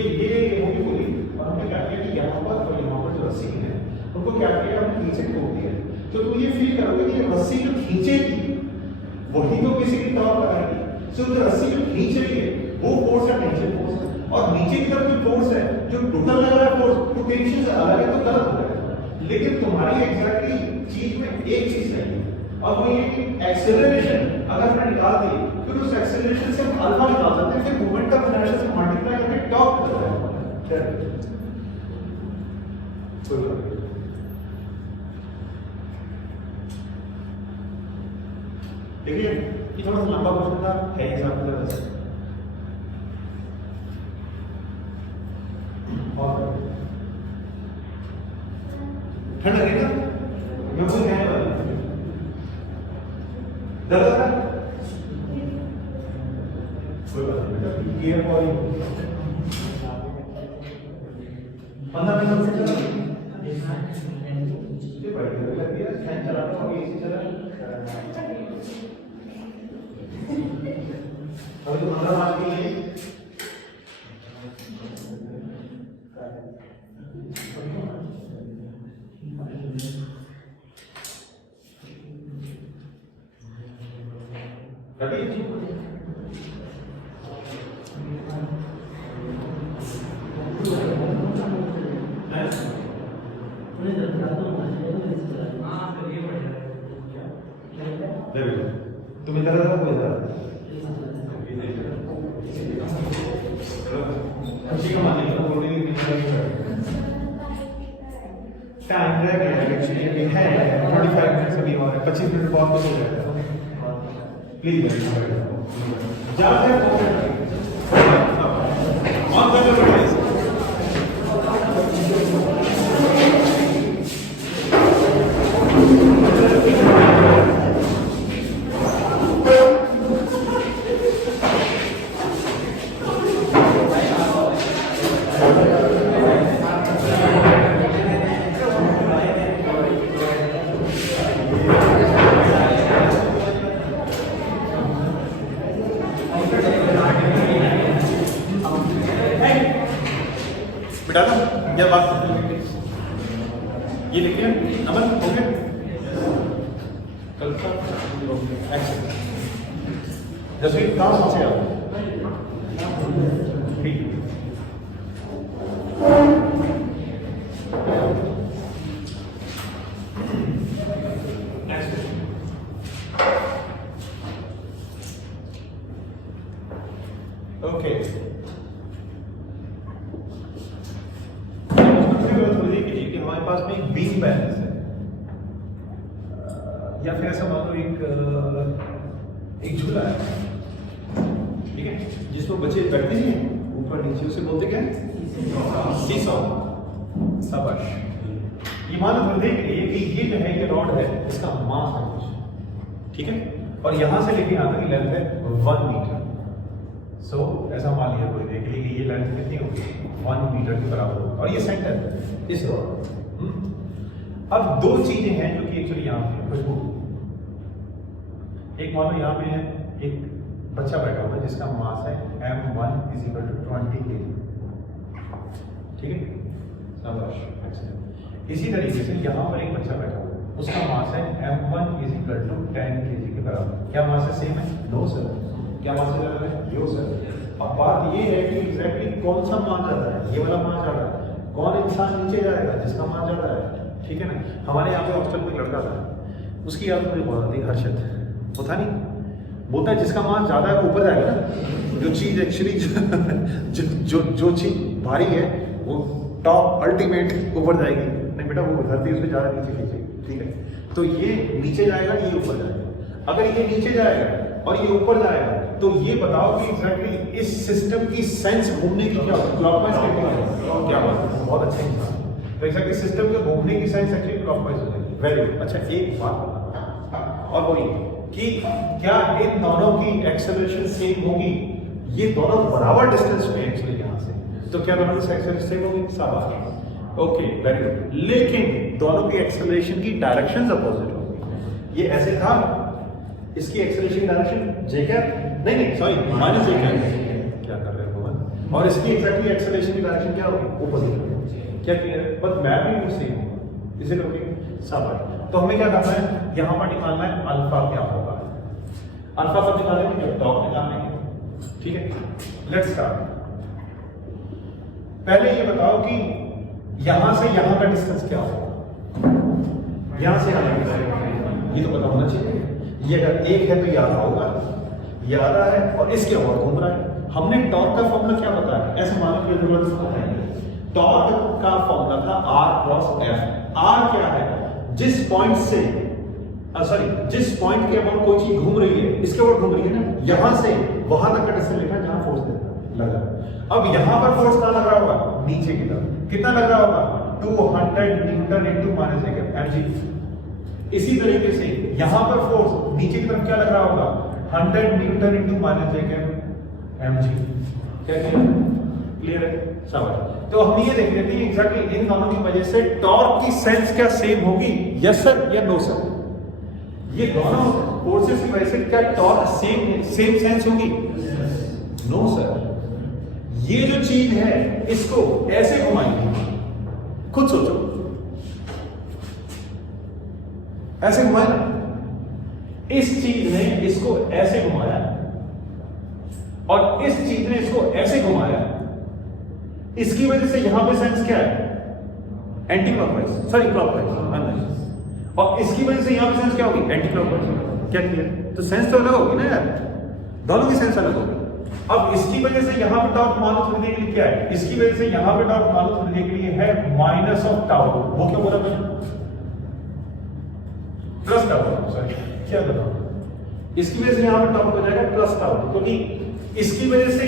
होगी पुली, और हमने क्या किया कि यहाँ पर और यहाँ पर जो रस्सी है उनको क्या किया, हमने कील से ठोक दिया। तो तुम ये फील करोगे कि रस्सी जो खींचेगी वही तो बेसिकली टॉर्क लगाएगी। सो जो रस्सी जो खींच रही है वो फोर्स है टेंशन फोर्स, और नीचे की तरफ जो फोर्स है जो टोटल लग रहा है फोर्स तो टेंशन से अलग है, तो गलत हो जाएगा। लेकिन तुम्हारी एग्जैक्टली चीज में एक चीज नहीं है, और वो ये कि एक्सेलरेशन अगर हमने निकाल दी फिर उस एक्सेलरेशन से हम अल्फा निकाल सकते हैं, फिर मोमेंट ऑफ इनर्शिया से मल्टीप्लाई करके टॉर्क हो जाएगा। देखिए ये थोड़ा सा लंबा क्वेश्चन था, है हिसाब से ठंड लगे ना, मैं कुछ कहने वाला दर्द है कोई बात नहीं बेटा, ये पॉइंट 15 मिनट से चला ये बैठ गया, लग गया फैन चला रहा हूं, एसी चला अभी तो 15 मार्च के लिए वेरी गुड तुम्ही जरा जरा बोल जरा खुशी का मालिक को बोलने की टाइम लग गया एक्चुअली है 45 मिनट्स अभी और 25 मिनट बाद तो हो जाएगा प्लीज जा से ऑन कर दो प्लीज बेटा ना क्या बात ये लिखिए नंबर ओके कल का एक्शन जसवीर कहाँ से आओ ठीक ओके हमारे पास में एक बीम बैलेंस है या फिर ऐसा मान लो एक झूला है ठीक है जिसमें बच्चे बैठते हैं ऊपर नीचे उसे बोलते क्या है सीसॉ शाबाश ये मान लो देख लिए कि ये जो है ये रॉड है इसका मास है कुछ ठीक है और यहाँ से लेके यहाँ तक की लेंथ है 1 मीटर सो ऐसा मान लिया कोई देख लीजिए कि ये लेंथ कितनी होगी 1 मीटर के बराबर होगी और ये सेंटर इस रॉड अब दो चीजें हैं जो कि एक्चुअली यहाँ पे खुशबू एक मान लो यहाँ पे है एक बच्चा बैठा हुआ है जिसका मास है m1 = 20 kg ठीक है शाबाश इसी तरीके से यहाँ पर एक बच्चा बैठा हुआ है उसका मास है m1 = 10 kg के बराबर क्या मास है सेम है नो सर क्या मास है यो सर अब बात ये है कि एग्जैक्टली कौन सा मान जाता है ये वाला मान जा रहा है कौन इंसान नीचे जाएगा जिसका मान जा रहा है ठीक है ना हमारे यहाँ पे हॉस्टल में एक लड़का था उसकी याद मुझे बहुत आती हर्षद वो था नहीं बोलता है जिसका मान ज्यादा है वो ऊपर जाएगा ना जो चीज एक्चुअली जो चीज भारी है वो टॉप अल्टीमेट ऊपर जाएगी नहीं बेटा वो धरती उसमें ज्यादा नीचे खींचेगी ठीक है तो ये नीचे जाएगा ये ऊपर जाएगा अगर ये नीचे जाएगा और ये ऊपर जाएगा तो ये बताओ कि एग्जैक्टली इस सिस्टम की सेंस घूमने की क्या क्लॉकवाइज क्या बात बहुत अच्छा इंसान तो एग्जैक्टली सिस्टम के घूमने की साइंस एक्चुअली क्लॉकवाइज हो जाएगी वेरी गुड अच्छा एक बात और बोलिए कि क्या इन दोनों की एक्सेलरेशन सेम होगी ये दोनों बराबर डिस्टेंस पे एक्चुअली यहाँ से तो क्या दोनों की एक्सेलरेशन सेम होगी शाबाश ओके वेरी गुड लेकिन दोनों की एक्सेलरेशन की डायरेक्शन अपोजिट होगी ये ऐसे था इसकी एक्सेलरेशन की डायरेक्शन जे कैप नहीं सॉरी माइनस जे कैप क्या कर रहे हो भवन और इसकी एग्जैक्टली एक्सेलरेशन की डायरेक्शन क्या होगी अपोजिट क्या क्लियर है बट मैप भी वो सेम होगा इसे लोगे शाबाश तो हमें क्या करना है यहाँ पर निकालना है अल्फा क्या होगा अल्फा कब निकालेंगे जब टॉप निकालेंगे ठीक है लेट्स स्टार्ट पहले ये बताओ कि यहां से यहां का डिस्टेंस क्या होगा यहां से यहां का ये तो पता होना चाहिए ये अगर एक है तो ये आधा होगा ये आधा है और इसके और घूम रहा है हमने टॉर्क का फॉर्मूला क्या बताया ऐसे मानो कि जरूरत टॉर्क का फॉर्मूला था r क्रॉस f r क्या है जिस पॉइंट से जिस पॉइंट के अबाउट कोई चीज घूम रही है इसके अबाउट घूम रही है ना यहां से वहां तक का डिस्टेंस लिखा जहां फोर्स लगा अब यहां पर फोर्स कहां लग रहा होगा नीचे की तरफ कितना लग रहा होगा 200 न्यूटन इनटू माइनस mg इसी तरीके से यहां पर फोर्स नीचे की तरफ क्या लग रहा होगा 100 न्यूटन इनटू माइनस mg क्या क्लियर है शाबाश तो हम ये देख लेते हैं एग्जैक्टली इन दोनों की वजह से टॉर्क की सेंस क्या सेम होगी यस सर या नो सर ये दोनों फोर्सेस की वजह से क्या टॉर्क सेम सेंस होगी नो सर ये जो चीज है इसको ऐसे घुमाएंगे खुद सोचो ऐसे घुमाया ना इस चीज ने इसको ऐसे घुमाया और इस चीज ने इसको ऐसे घुमाया इसकी वजह से यहां पे सेंस क्या है एंटी क्लॉकवाइज सॉरी क्लॉकवाइज और इसकी वजह से यहां पे सेंस क्या होगी एंटी क्लॉकवाइज क्या क्लियर? तो सेंस तो अलग होगी ना यार, दोनों की सेंस अलग होगी। अब इसकी वजह से यहाँ पे टॉर्क मान लो थोड़ी देर के लिए क्या है, इसकी वजह से यहाँ पे टॉर्क मान लो थोड़ी देर के लिए है माइनस ऑफ टाउ। वो क्या बोला मैंने? प्लस टाउ, सॉरी क्या बताऊं, इसकी वजह से यहाँ पे टॉर्क हो जाएगा प्लस टाउ, क्योंकि इसकी वजह से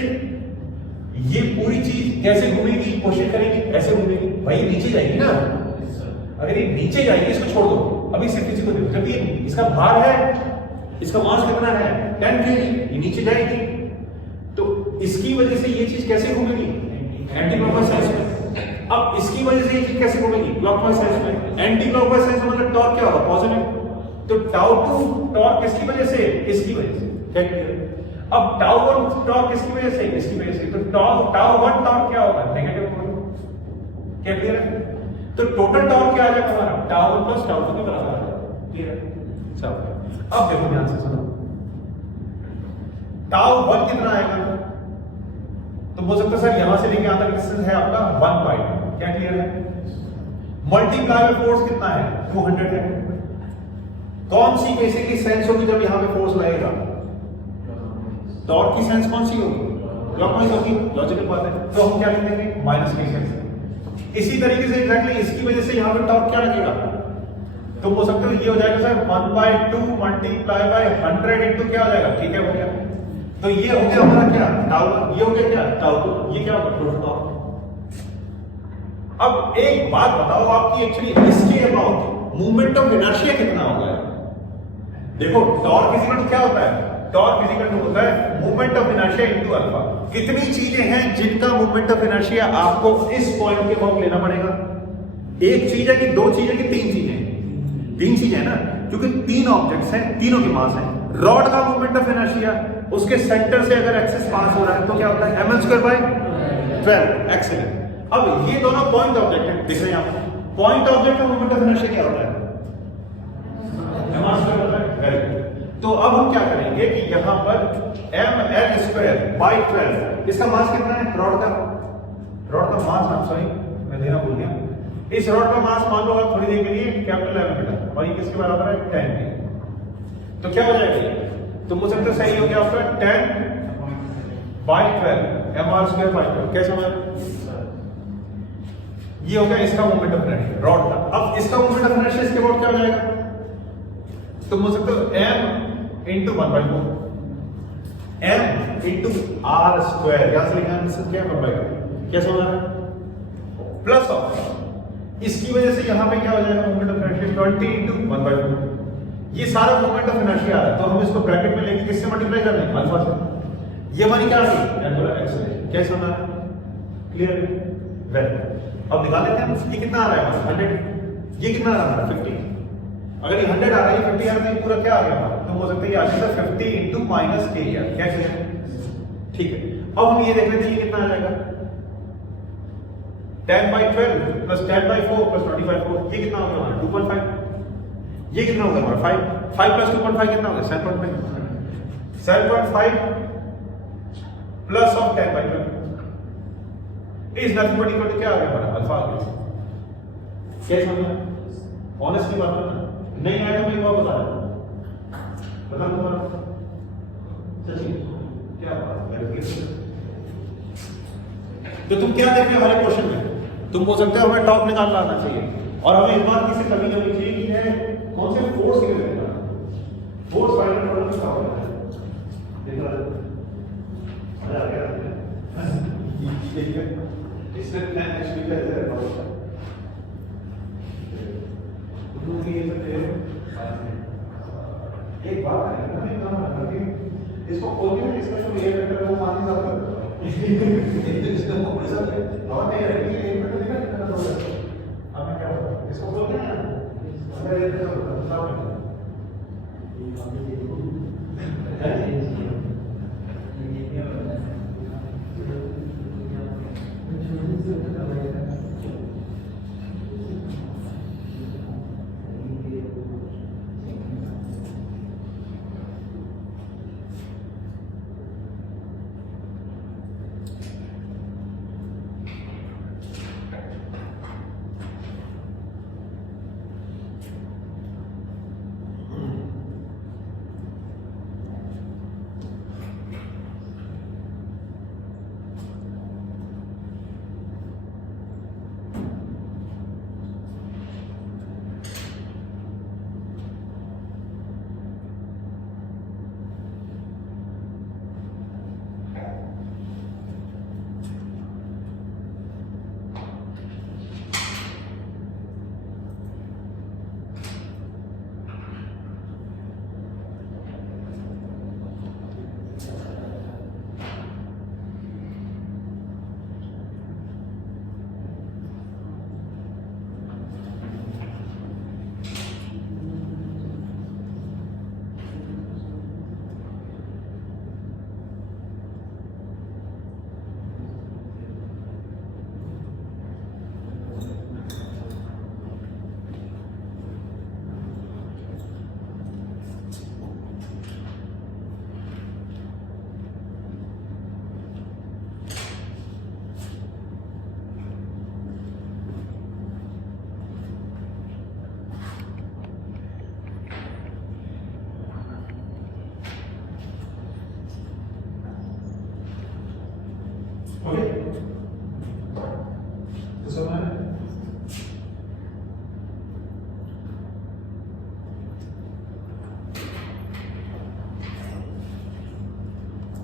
ये पूरी चीज कैसे घूमेगी, कोशिश करेगी ऐसे घूमेगी, भाई नीचे जाएगी ना। अगर ये नीचे जाएगी, इसको छोड़ दो, अभी सिर्फ किसी को देखो, जब ये इसका भार है, इसका मास कितना है 10 kg, ये नीचे जाएगी, तो इसकी वजह से ये चीज कैसे घूमेगी, एंटी क्लॉकवाइज साइड में। अब इसकी वजह से ये चीज कैसे घूमेगी, क्लॉकवाइज साइड में। एंटी क्लॉकवाइज साइड में मतलब टॉर्क क्या होगा, पॉजिटिव। तो टाउ टू टॉर्क किसकी वजह से, इसकी वजह से, क्या क्लियर? अब टाउ वन टॉर्क किसकी वजह से, इसकी वजह से, तो टाउ वन टॉर्क क्या होगा, नेगेटिव होगा, क्या क्लियर है? तो टोटल टॉर्क क्या आ जाएगा हमारा, tau one plus tau two के बराबर आ जाएगा, क्लियर है? चलो अब देखो ध्यान से सुनो, टाउ वन कितना आएगा, तो बोल सकते सर यहां से लेके यहां तक डिस्टेंस है आपका 1/2, क्या क्लियर है? मल्टीप्लाई में फोर्स कितना है, 200 है। कौन सी बेसिकली सेंस होगी जब यहां पे फोर्स लगेगा, टॉर्क की सेंस कौन सी होगी, क्लॉकवाइज होगी, लॉजिकल बात है। तो हम क्या लिख देंगे, माइनस की सेंस। इसी तरीके से एग्जैक्टली इसकी वजह से यहां पे टॉर्क क्या लगेगा, तो बोल सकते हो ये हो जाएगा सर 1/2 मल्टीप्लाई बाय 100 इंटू क्या हो जाएगा, ठीक है हो गया। तो ये हो गया हमारा क्या, टाउ, ये हो गया क्या, टाउ टू, ये क्या होगा, टोटल टॉर्क। अब एक बात बताओ आपकी, एक्चुअली इसके अबाउट मूवमेंट ऑफ इनर्शिया कितना होगा। देखो टॉर्क इज इक्वल टू क्या होता है, टॉर्क इज इक्वल टू होता है movement of inertia into alpha. कितनी चीजें हैं जिनका मूवमेंट ऑफ इनर्शिया आपको इस पॉइंट के अबाउट लेना पड़ेगा, एक चीज है कि दो चीजें कि तीन चीजें, तीन चीजें है ना, क्योंकि तीन ऑब्जेक्ट्स हैं, तीनों के मास हैं। रॉड का मूवमेंट ऑफ इनर्शिया उसके सेंटर से अगर एक्सिस पास हो रहा है तो क्या होता है, ml²/12। एक्सीलेंट। अब ये दोनों पॉइंट ऑब्जेक्ट हैं, दिख रहे हैं आपको, पॉइंट ऑब्जेक्ट का मूवमेंट ऑफ इनर्शिया क्या होता है, तो अब हम क्या करेंगे कि यहां पर ml²/12, इसका मास कितना है, रॉड का मास, आप सॉरी मैं देना भूल गया, इस रॉड का मास मान लो आप थोड़ी देर के लिए कैपिटल M बेटा, और ये किसके बराबर है 10 के, तो क्या हो जाएगा, तो मुझे लगता है सही हो गया आपका 10/12 mr²/12, कैसे होगा, ये हो गया इसका मूवमेंट ऑफ इनर्शिया रॉड का। अब इसका मूवमेंट ऑफ इनर्शिया इसके अबाउट क्या हो जाएगा, तो मुझे सकते हो m into 1/4, m into r², यहां से लिखा है क्या 1/2, कैसे होगा, प्लस ऑफ इसकी वजह से यहां पे क्या हो जाएगा, मूवमेंट ऑफ इनर्शिया 20 इंटू 1/4। ये सारा मूवमेंट ऑफ इनर्शिया आ रहा है, तो हम इसको ब्रैकेट में लेके किससे मल्टीप्लाई कर लेंगे, अल्फा से। ये वाली क्या आ गई, एंगुलर एक्सीलरेशन, कैसे होना है, क्लियर, वेल। अब निकाल लेते हैं, ये कितना आ रहा है 100, ये कितना आ रहा है 50। अगर ये 100 आ रहा है, 50 आ रहा है, ये पूरा क्या आ गया, तो हो सकता है ये आ जाएगा 50 इंटू माइनस के, क्या करें, ठीक है। अब हम ये देख लेते हैं ये कितना आ जाएगा, 10/12 प्लस 10/4 प्लस 20/4, ये कितना होगा हमारा 2.5, ये कितना होगा हमारा 5 प्लस 2.5 कितना होगा 7.5 plus of 10/12 is nothing but equal to क्या आ गया हमारा अल्फा आ गया। कैसे समझा, ऑनेस्टली बात करना, नहीं आया तो मैं वो बता दूंगा, सचिन क्या बात है, तो तुम क्या देख रहे हो हमारे क्वेश्चन में, तुम बोल सकते हो हमें टॉप निकालना आना चाहिए, और हमें इस बात की से कमी होनी चाहिए कि है कौन से फोर्स के लिए फोर्स फाइंड आउट करना होगा, देख रहा है मजा आ गया, ठीक है, इससे प्लान एक्चुअली कैसे है बहुत तो ये एक बात है ना, मैं काम करती हूं इसको खोल के इसका जो ये वेक्टर है वो मान नहीं सकता, इसका वो सब और नहीं है ये एक मिनट देखा कितना होगा, अब मैं क्या होगा इसको खोल के अगर ये तो बताओ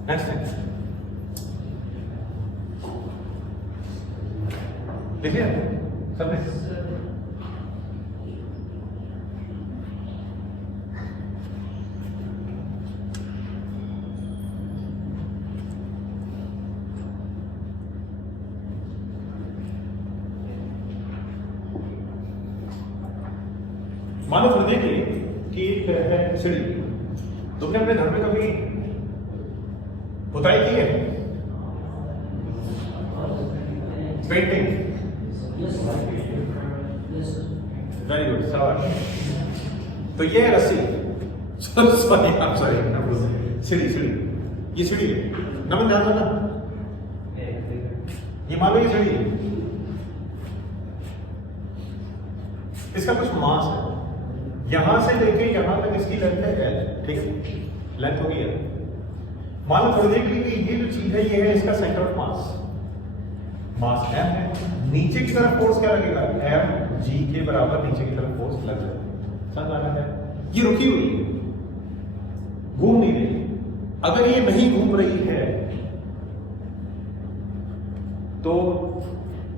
नेक्स्ट देखिए सब ने मानो फिर देखिए कि एक है सीढ़ी। तुमने अपने घर में कभी पुताई की है? पेंटिंग? वेरी गुड, शाबाश। तो ये है रस्सी, सॉरी आप सॉरी, सीढ़ी सीढ़ी, ये सीढ़ी है। नमन ध्यान देना, ये मान लो ये सीढ़ी है, इसका कुछ मास है, यहां से लेके यहां तक इसकी लेंथ है L, ठीक है, लेंथ हो गई है। मान लो थोड़ी देर के लिए ये जो चीज है ये है इसका centre of mass, mass M है। नीचे की तरफ फोर्स क्या लगेगा? M G के बराबर नीचे की तरफ फोर्स लग जाएगा। समझ आ रहा है? ये रुकी हुई है, घूम नहीं रही। अगर ये नहीं घूम रही है तो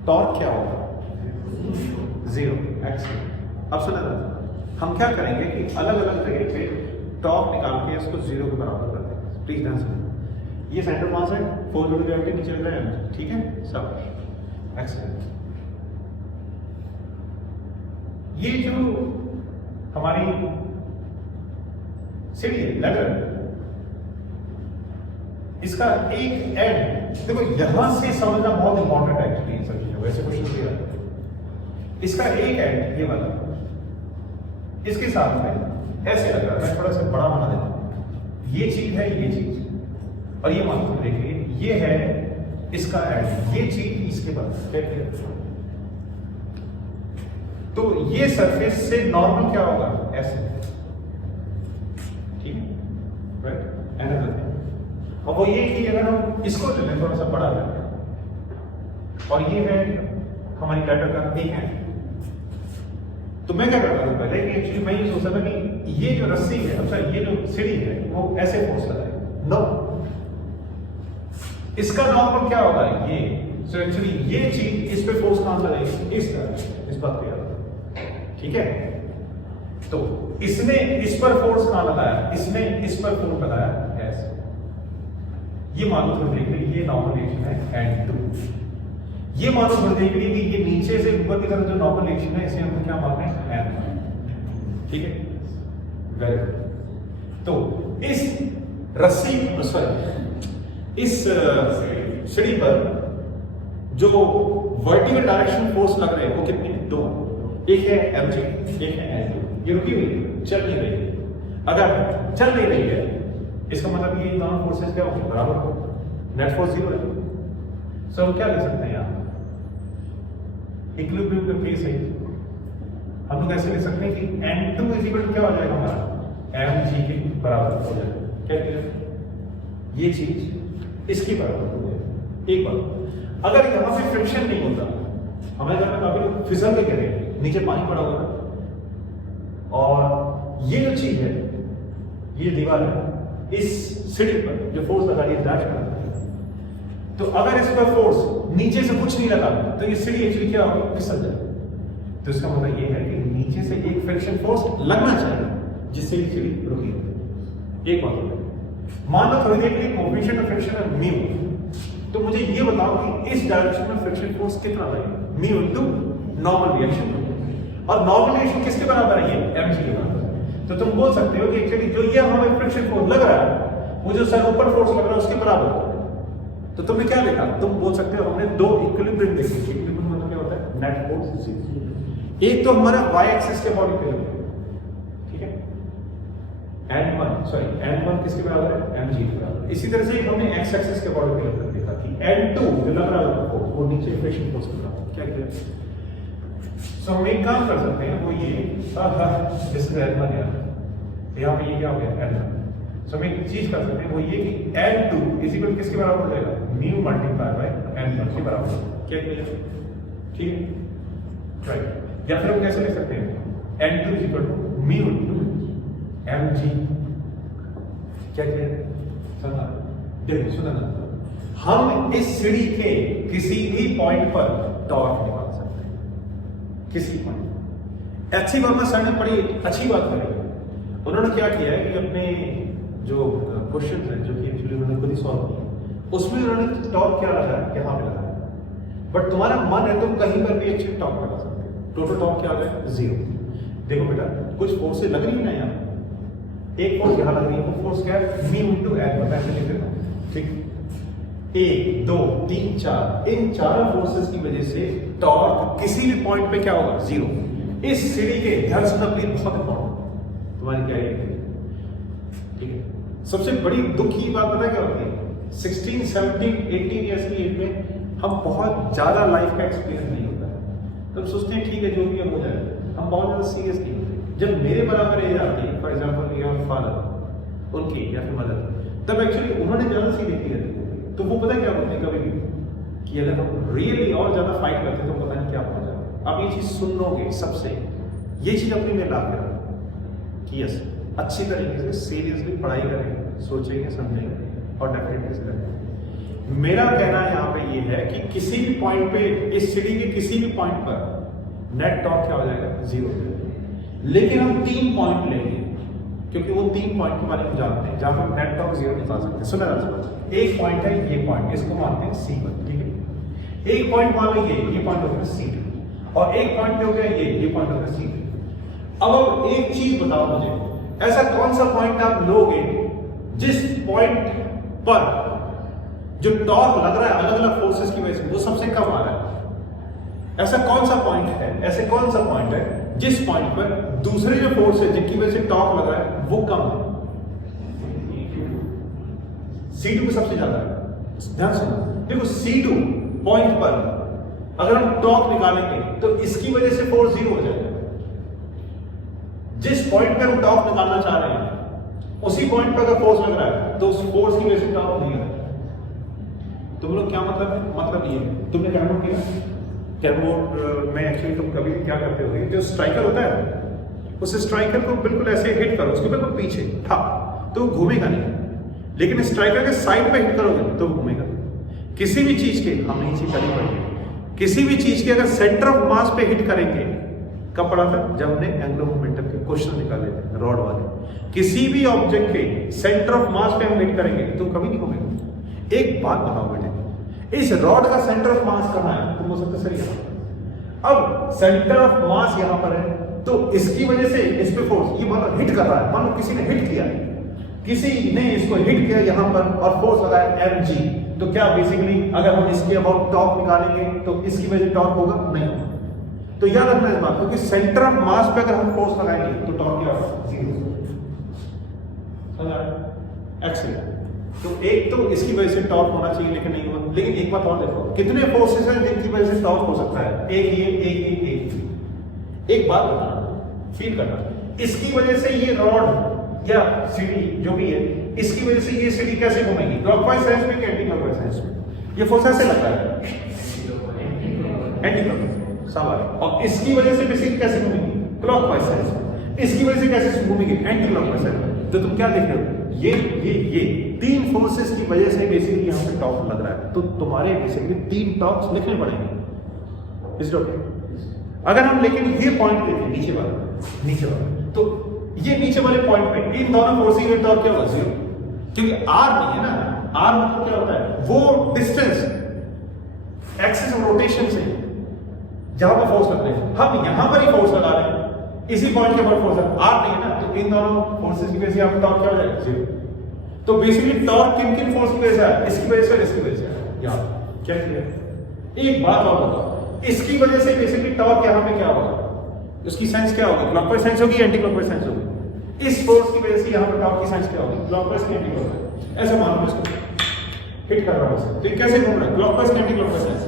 टॉर्क क्या होगा? 0 x। अब सुना था, हम क्या करेंगे कि अलग अलग जगह पे टॉर्क निकाल के इसको 0 के बराबर कर देंगे। प्लीज ध्यान सुनो, ये सेंटर मास है, फोर्स ऑफ ग्रेविटी नीचे लग रहा है, ठीक है, सब एक्सीलेंट। ये जो हमारी सीढ़ी है लेटर, इसका एक एंड देखो, यहां से समझना बहुत इंपॉर्टेंट है एक्चुअली इन सब चीजों, वैसे क्वेश्चन दिया। इसका एक एंड ये वाला, इसके साथ में ऐसे लग रहा है, मैं थोड़ा सा बड़ा बना देता हूं। ये चीज है, ये चीज, और ये मान लो देखिए ये है इसका एंड, ये चीज इसके बाद क्या, तो ये सरफेस से नॉर्मल क्या होगा? ऐसे, ठीक है, राइट। एनदर थिंग, और वो ये कि अगर हम इसको ले लें थोड़ा सा बड़ा है, और ये है हमारी लेटर का एक है, तो मैं क्या करता हूँ पहले कि एक्चुअली मैं ये सोचता था कि ये जो रस्सी है, अच्छा ये जो सीढ़ी है वो ऐसे फोर्स लगाए, नो, इसका नॉर्मल क्या होगा? ये। सो एक्चुअली ये चीज इस पे फोर्स कहां से लगेगी? इस तरह, इस बात पे, ठीक है। तो इसने इस पर फोर्स कहां लगाया? इसने इस पर फोर्स लगाया ऐसे। ये मानो थोड़ी देख लीजिए, ये नॉर्मल रिएक्शन है N2। ये मानो थोड़ी देख लीजिए कि ये नीचे से ऊपर की तरफ जो नॉर्मल रिएक्शन है इसे हम क्या मान रहे हैं? N, ठीक है, वेरी गुड। तो इस रस्सी, सॉरी, इस सीढ़ी पर जो वर्टिकल डायरेक्शन फोर्स लग रहे हैं वो कितने हैं? 2, एक है mg, एक है N2। ये रुकी हुई है, चल नहीं रही है। अगर चल नहीं रही है इसका मतलब ये दोनों फोर्सेस क्या होंगे? बराबर हो, नेट फोर्स 0 है। सो हम क्या ले सकते हैं यहाँ? इक्विलिब्रियम का केस है, हम लोग ऐसे ले सकते हैं कि N2 इज इक्वल टू क्या हो जाएगा हमारा? mg के बराबर हो जाएगा। क्या किया? ये चीज इसके बराबर हो जाएगा। एक बात, अगर यहां पे फ्रिक्शन नहीं होता, हमारे घर में काफी लोग फिसल के गिरे, नीचे पानी पड़ा हुआ था, और ये जो चीज है, ये दीवार है, इस सीढ़ी पर जो फोर्स लगा रही है दैट कर, तो अगर इस पर फोर्स नीचे से कुछ नहीं लगा तो ये सीढ़ी एक्चुअली क्या होगी? फिसल जाएगी। तो इसका मतलब ये है कि नीचे से एक फ्रिक्शन फोर्स लगना चाहिए जिससे ये सीढ़ी रुकी। एक बात मान लो थोड़ी देर के लिए कोएफिशिएंट ऑफ फ्रिक्शन है म्यू, तो मुझे ये बताओ कि इस डायरेक्शन में फ्रिक्शन फोर्स कितना लगेगा? म्यू इनटू नॉर्मल रिएक्शन, और नॉर्मल रिएक्शन किसके बराबर है? ये mg के बराबर। तो तुम बोल सकते हो कि एक्चुअली जो ये हमें फ्रिक्शन फोर्स लग रहा है वो जो सर ऊपर फोर्स लग रहा है उसके बराबर है। तो तुमने क्या लिखा? तुम बोल सकते हो हमने दो इक्विलिब्रियम देखे। इक्विलिब्रियम मतलब क्या होता है? Net force. एक तो हमारा y एक्सिस के अकॉर्डिंग इक्विलिब्रियम, ठीक है, n1 किसके बराबर है? mg के बराबर। इसी तरह से हमने x एक्सिस के अकॉर्डिंग इक्विलिब्रियम देखा कि n2 जो लग रहा है फोर्स वो नीचे फ्रिक्शन फोर्स के बराबर। क्या किया? सो हम एक काम कर सकते हैं, वो ये जिससे n1 है, यहाँ पे ये क्या हो गया? n1। सो हम एक चीज कर सकते हैं, वो ये कि n2 इज इक्वल किसके बराबर हो जाएगा? म्यू मल्टीप्लाई बाय n1 के बराबर। क्या किया? ठीक है, राइट। या फिर हम कैसे लिख सकते हैं? n2 is equal to mu into mg। क्या किया? समझा? देखो सुना ना, हम इस सीढ़ी के किसी भी पॉइंट पर टॉर्क निकाल सकते हैं, किसी पॉइंट। अच्छी बात सर ने बड़ी अच्छी बात करी। उन्होंने क्या किया है कि अपने जो क्वेश्चन है जो कि एक्चुअली उन्होंने खुद ही सॉल्व किया, उसमें उन्होंने टॉर्क क्या लगा है, यहाँ पे लगा है। बट तुम्हारा मन है तुम कहीं पर भी एक्चुअली टॉर्क लगा सकते हो। टोटल टॉर्क क्या आ गया, 0। देखो बेटा कुछ फोर्सेज लग रही है ना यहाँ, एक फोर्स यहाँ लग रही है, वो फोर्स क्या है, v into L, मैं ऐसे लिख देता हूँ, ठीक। 1 2 3 4, इन चारों फोर्सेस की वजह से टॉर्क किसी भी पॉइंट पे क्या होगा, 0। इस सीढ़ी के ध्यान से प्लीज, बहुत इंपॉर्टेंट तुम्हारी क्या है, ठीक है। सबसे बड़ी दुख की बात पता है क्या होती है, 16 17 18 ईयर्स की एज में हम बहुत ज्यादा लाइफ का एक्सपीरियंस नहीं होता है, तो हम सोचते हैं ठीक है जो भी हो जाए, हम बहुत ज्यादा सीरियस नहीं होते। जब मेरे बराबर एज आती है, फॉर एग्जाम्पल योर फादर, उनकी या फिर मदर, तब एक्चुअली उन्होंने ज्यादा सीरियस की रहती है, तो वो पता क्या बोलते हैं कभी भी कि अगर हम रियली और ज्यादा फाइट करते तो पता नहीं क्या हो जाता। आप ये चीज सुन लोगे सबसे, ये चीज अपने में ला के रखो कि यस अच्छी तरीके से सीरियसली पढ़ाई करेंगे, सोचेंगे, समझेंगे और डेफिनेटली करेंगे। मेरा कहना यहाँ पे ये है कि किसी भी पॉइंट पे, इस सीढ़ी के किसी भी पॉइंट पर नेट टॉर्क क्या हो जाएगा, 0। लेकिन हम 3 पॉइंट लेंगे, क्योंकि वो 3 पॉइंट के बारे में जानते हैं जहां हम नेट टॉर्क 0 निकाल सकते हैं। सुना ना, एक पॉइंट है ये पॉइंट, इसको मानते हैं C1, ठीक है। एक पॉइंट मान लो ये पॉइंट हो गया C2, और एक पॉइंट हो गया ये पॉइंट हो गया C3। अब एक चीज बताओ मुझे, ऐसा कौन सा पॉइंट आप लोगे जिस पॉइंट पर जो टॉर्क लग रहा है अलग अलग फोर्सेस की वजह से वो सबसे कम आ रहा है? ऐसा कौन सा पॉइंट है, ऐसे कौन सा पॉइंट है जिस पॉइंट पर दूसरे जो फोर्स है जिनकी वजह से टॉर्क लग रहा है वो कम है? C2 पे सबसे ज्यादा है। ध्यान सुनो, देखो C2 पॉइंट पर अगर हम टॉर्क निकालेंगे तो इसकी वजह से फोर्स 0 हो जाएगा। जिस पॉइंट पर हम टॉर्क निकालना चाह रहे हैं उसी पॉइंट पर अगर फोर्स लग रहा है तो उस फोर्स की वजह से टॉर्क नहीं है। तुम लोग क्या मतलब है, मतलब ये तुमने कैरम किया, कैरम बोर्ड में एक्चुअली तुम कभी क्या करते हो, जो स्ट्राइकर होता है उस स्ट्राइकर को बिल्कुल ऐसे हिट करो, उसको बिल्कुल पीछे ठा, तो वो घूमेगा नहीं। लेकिन स्ट्राइकर के साइड पे हिट करोगे तो वो घूमेगा। किसी भी चीज के, हमने ये चीज करी पड़ी, किसी भी चीज के अगर सेंटर ऑफ मास पे हिट करेंगे, कब पढ़ा था, जब हमने एंगुलर मोमेंटम के क्वेश्चन निकाले थे रॉड वाले, किसी भी ऑब्जेक्ट के सेंटर ऑफ मास पे हम हिट करेंगे तो कभी नहीं घूमेगा। एक बात बताओ बेटे, इस रॉड का सेंटर ऑफ मास कहां है, तुम बोल सकते सर यहाँ। अब सेंटर ऑफ मास यहां पर है तो इसकी वजह से इस पे फोर्स, ये मतलब हिट कर रहा है, मान लो किसी ने हिट किया, किसी ने इसको हिट किया यहां पर और फोर्स लगाया mg, तो क्या बेसिकली अगर हम इसके अबाउट टॉर्क निकालेंगे तो इसकी वजह से टॉर्क होगा, नहीं होगा। तो याद रखना इस बात, क्योंकि सेंटर ऑफ मास पे अगर हम फोर्स लगाएंगे तो टॉर्क क्या होगा, 0। एक्सीलेंट। तो एक तो इसकी वजह से टॉर्क होना चाहिए लेकिन नहीं हुआ। लेकिन एक बात और देखो, कितने फोर्सेस हैं जिनकी वजह से टॉर्क हो सकता है, एक ये एक बात बताना, फील करना, इसकी वजह से ये रॉड या सीढ़ी जो भी है, इसकी वजह से ये सीढ़ी कैसे घूमेगी, क्लॉकवाइज साइंस में कि एंटी क्लॉकवाइज साइंस में? ये फोर्स ऐसे लगता है एंटी क्लॉकवाइज, सवाल। और इसकी वजह से बेसिकली कैसे घूमेगी, क्लॉकवाइज साइंस में। इसकी वजह से कैसे घूमेगी, एंटी क्लॉकवाइज साइंस में। तो तुम क्या देख रहे हो, ये 3 फोर्सेस की वजह से बेसिकली यहाँ पे टॉर्क लग रहा है, तो तुम्हारे बेसिकली 3 टॉर्क्स लिखने पड़ेंगे। Is okay? अगर हम लेकिन ये पॉइंट लेते हैं नीचे वाला, तो ये नीचे वाले पॉइंट पे इन दोनों फोर्सिंग में टॉर्क क्या होगा, 0, क्योंकि r नहीं है ना। r मतलब क्या होता है, वो डिस्टेंस एक्सिस ऑफ रोटेशन से जहां पर फोर्स लग रहे हैं, हम यहां पर ही फोर्स लगा रहे हैं, इसी पॉइंट के ऊपर फोर्स r नहीं है ना, तो इन दोनों फोर्सेस की वजह से यहाँ पे टॉर्क क्या हो जाएगा, 0। तो बेसिकली टॉर्क किन फोर्स की वजह से है, इसकी वजह से और इसकी वजह से है। यार क्या क्लियर? एक बात और बताओ, इसकी वजह से बेसिकली टॉर्क यहाँ पे क्या होगा, उसकी साइंस क्या होगी, क्लॉकवाइज साइंस होगी, एंटी क्लॉकवाइज साइंस होगी। इस फोर्स की वजह से यहाँ पे टॉर्क की साइंस क्या होगी, क्लॉकवाइज की एंटी क्लॉकवाइज। ऐसे मान लो इसको हिट कर रहा हूं, तो कैसे घूम रहा है, क्लॉकवाइज की एंटी क्लॉकवाइज साइंस,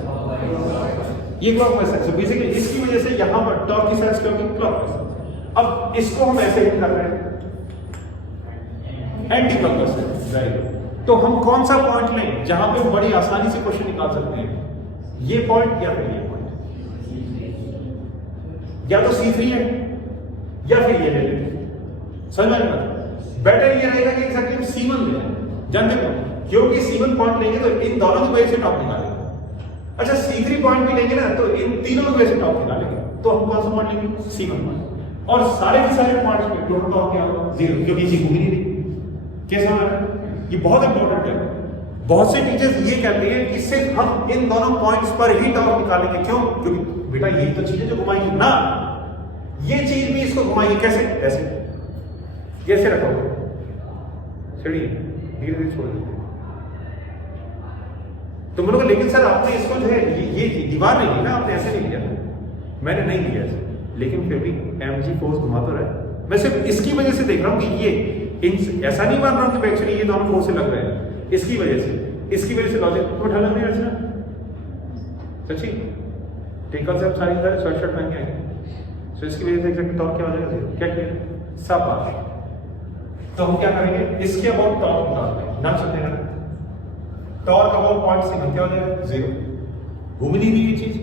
ये क्लॉकवाइज साइंस। बेसिकली इसकी वजह से यहाँ पर टॉर्क की साइंस क्या होगी, क्लॉकवाइज। अब इसको हम ऐसे हिट कर रहे हैं एंटी क्लॉकवाइज साइंस, राइट। तो हम कौन सा पॉइंट लें जहां पे बड़ी आसानी से क्वेश्चन निकाल सकते हैं, ये पॉइंट या फिर ये पॉइंट, या तो C3 है या फिर ये ले लेते। समझ में? बेटर ये रहेगा कि एग्जैक्टली हम C1 ले लें। जानते हो क्योंकि C1 पॉइंट लेंगे तो इन दोनों की वजह से टॉप निकालेंगे। अच्छा C3 पॉइंट भी लेंगे ना तो इन तीनों की वजह से टॉप निकालेंगे, तो हम कौन सा पॉइंट लेंगे? C1 point. और सारे के सारे पॉइंट्स में टोटल टॉप क्या होगा? 0, क्योंकि चीज घूम ही नहीं रही। कैसा आ रहा है? ये बहुत इंपॉर्टेंट है। बहुत से टीचर्स ये कहते हैं कि सिर्फ हम इन दोनों पॉइंट्स पर ही टॉप निकालेंगे। क्यों? क्योंकि बेटा यही तो चीजें जो घुमाएंगी ना, ये चीज भी इसको घुमाएगी। कैसे? ऐसे कैसे रखोगे? चलिए धीरे धीरे छोड़ दीजिए। तो बोलोगे लेकिन सर आपने इसको जो है ये दीवार नहीं ली ना, आपने ऐसे नहीं लिया। मैंने नहीं लिया ऐसे, लेकिन फिर भी mg फोर्स घुमा तो रहा है। मैं सिर्फ इसकी वजह से देख रहा हूं कि ये ऐसा नहीं मान रहा हूं कि एक्चुअली ये दोनों फोर्स से लग रहे हैं। इसकी वजह से लॉजिक तो ढलक नहीं रचना सच्ची टेकल से आप सारी शर्ट पहन के आएंगे, तो इसकी वजह से एग्जैक्टली टॉप क्या हो जाएगा? 0। क्या किया? सब बात। तो हम क्या करेंगे? इसके अबाउट टॉप निकालते हैं ना, चलते हैं टॉर्क अबाउट पॉइंट से क्या हो जाएगा? 0। घूम नहीं रही ये चीज।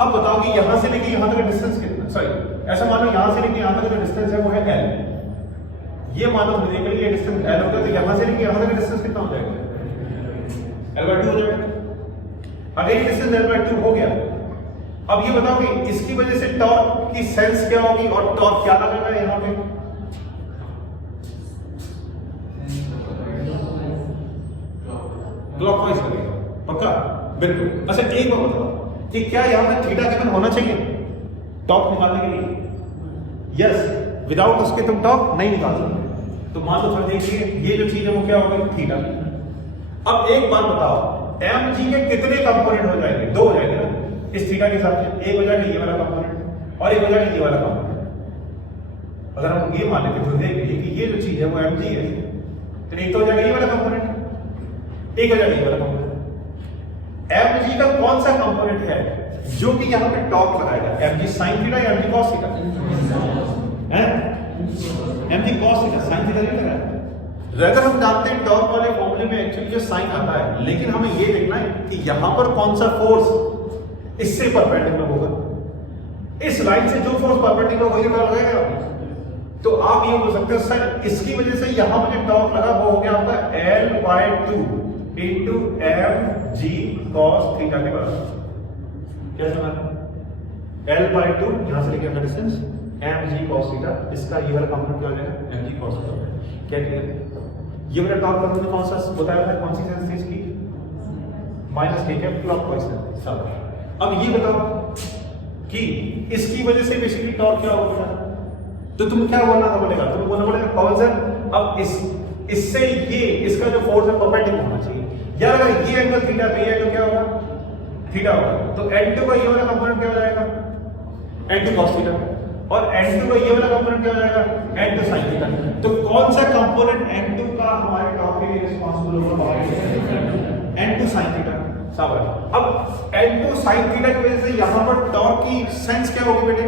अब बताओ कि यहां से लेके यहां तक का डिस्टेंस कितना? सॉरी ऐसा मानो यहां से लेके यहां तक का डिस्टेंस है वो है l। ये मानो फिजिकली ये डिस्टेंस l हो गया, तो यहां से लेके यहां तक का डिस्टेंस कितना हो जाएगा? l/2 हो जाएगा। अगर ये डिस्टेंस l/2 हो गया, अब ये बताओ कि इसकी वजह से टॉर्क की सेंस क्या होगी और टॉर्क क्या लगेगा यहां पे? क्लॉकवाइज लगेगा। पक्का? बिल्कुल। अच्छा एक बात बताओ कि क्या यहां पे थीटा गिवन होना चाहिए टॉप निकालने के लिए? यस, विदाउट उसके तुम टॉप नहीं निकाल सकते। तो मान लो फिर देखिए ये जो चीज है वो क्या होगी? थीटा। अब एक बात बताओ, mg के कितने कंपोनेंट हो जाएंगे? 2 हो जाएंगे ना इस थीटा के हिसाब से। एक हो जाएगा ये वाला कंपोनेंट और एक हो जाएगा ये वाला कंपोनेंट। अगर हम ये मान लेते तो देखिए कि ये जो चीज है वो mg है, तो एक तो हो जाएगा ये वाला कंपोनेंट, एक हो जाएगा ये वाला कंपोनेंट। mg का कौन सा कंपोनेंट है जो कि यहां पे टॉप लगाएगा? mg sin थीटा या mg cos थीटा? हैं? mg cos theta, sin theta नहीं लगा। अगर हम जानते हैं टॉप वाले फॉर्मूले में एक्चुअली जो साइन आता है, लेकिन हमें ये देखना है कि यहां पर कौन सा फोर्स इससे परपेंडिकुलर होगा। इस लाइन से जो फोर्स परपेंडिकुलर वही टॉप लगाएगा। तो आप ये बोल सकते हो सर इसकी वजह से यहां पर जो टॉप लगा वो हो गया आपका l/2 into mg cos theta के बराबर। क्या समझ? l/2 यहां से लेके अपना डिस्टेंस mg cos थीटा, इसका ये वाला कंपोनेंट क्या हो जाएगा? mg cos theta. क्या क्लियर? ये वाला टॉप करने में कौन सा बताया था? कौन सी सेंस थी इसकी? माइनस के कैप क्लॉकवाइज सब। अब ये बताओ कि इसकी वजह से बेसिकली टॉर्क क्या होगा? तो तुम क्या बोलना था बोलेगा? तुम बोलना पड़ेगा कौन सा? अब इससे ये इसका जो फोर्स है परपेंडिकुलर होना चाहिए। यार अगर ये एंगल थीटा पे है तो क्या होगा? थीटा होगा। तो n2 का ये वाला कंपोनेंट क्या हो जाएगा? n2 cos theta. और n2 का ये वाला कंपोनेंट क्या हो जाएगा? n2 sin theta. तो कौन सा कंपोनेंट n2 का हमारे टॉप के लिए रिस्पांसिबल होगा? n2 sin theta. शाबाश। अब n2 sin थीटा की वजह से यहां पर टॉर्क की सेंस क्या होगी बेटे?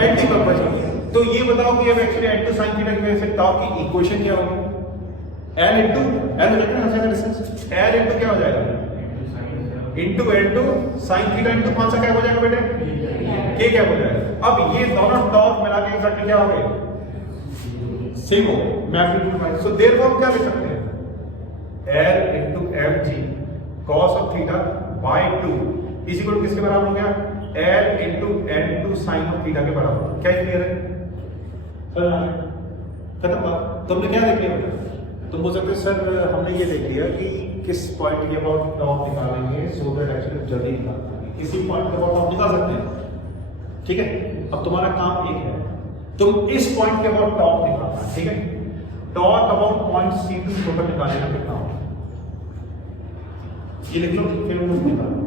एंटी क्लॉकवाइज होगी। तो ये बताओ कि अब एक्चुअली n2 sin थीटा की वजह से टॉर्क की इक्वेशन क्या होगी? l into l हो जाएगा ना साइन डिस्टेंस, l into क्या हो जाएगा? into n2 sin theta into कौन सा क्या हो जाएगा बेटे? k क्या हो जाएगा? अब ये दोनों टॉर्क मिला के एग्जैक्टली क्या हो गए? सेम हो गए मैग्नीट्यूड वाइज। सो देयरफॉर हम क्या लिख सकते हैं? l into mg cos of theta by 2 is equal to किसके बराबर हो गया? l into n2 sin of theta के बराबर। क्या क्लियर है? खत्म बात। तुमने क्या देख लिया बेटा? तुम बोल सकते सर हमने ये देख लिया कि किस पॉइंट के अबाउट टॉप निकालेंगे सो दैट एक्चुअली जल्दी निकाल पाएंगे। किसी पॉइंट के अबाउट टॉप निकाल सकते हैं, ठीक है। अब तुम्हारा काम एक है, तुम इस पॉइंट के अबाउट टॉप निकालना, ठीक है। Top about point C2 total निकालने का कितना होगा ये लिख लो, फिर वो निकालो।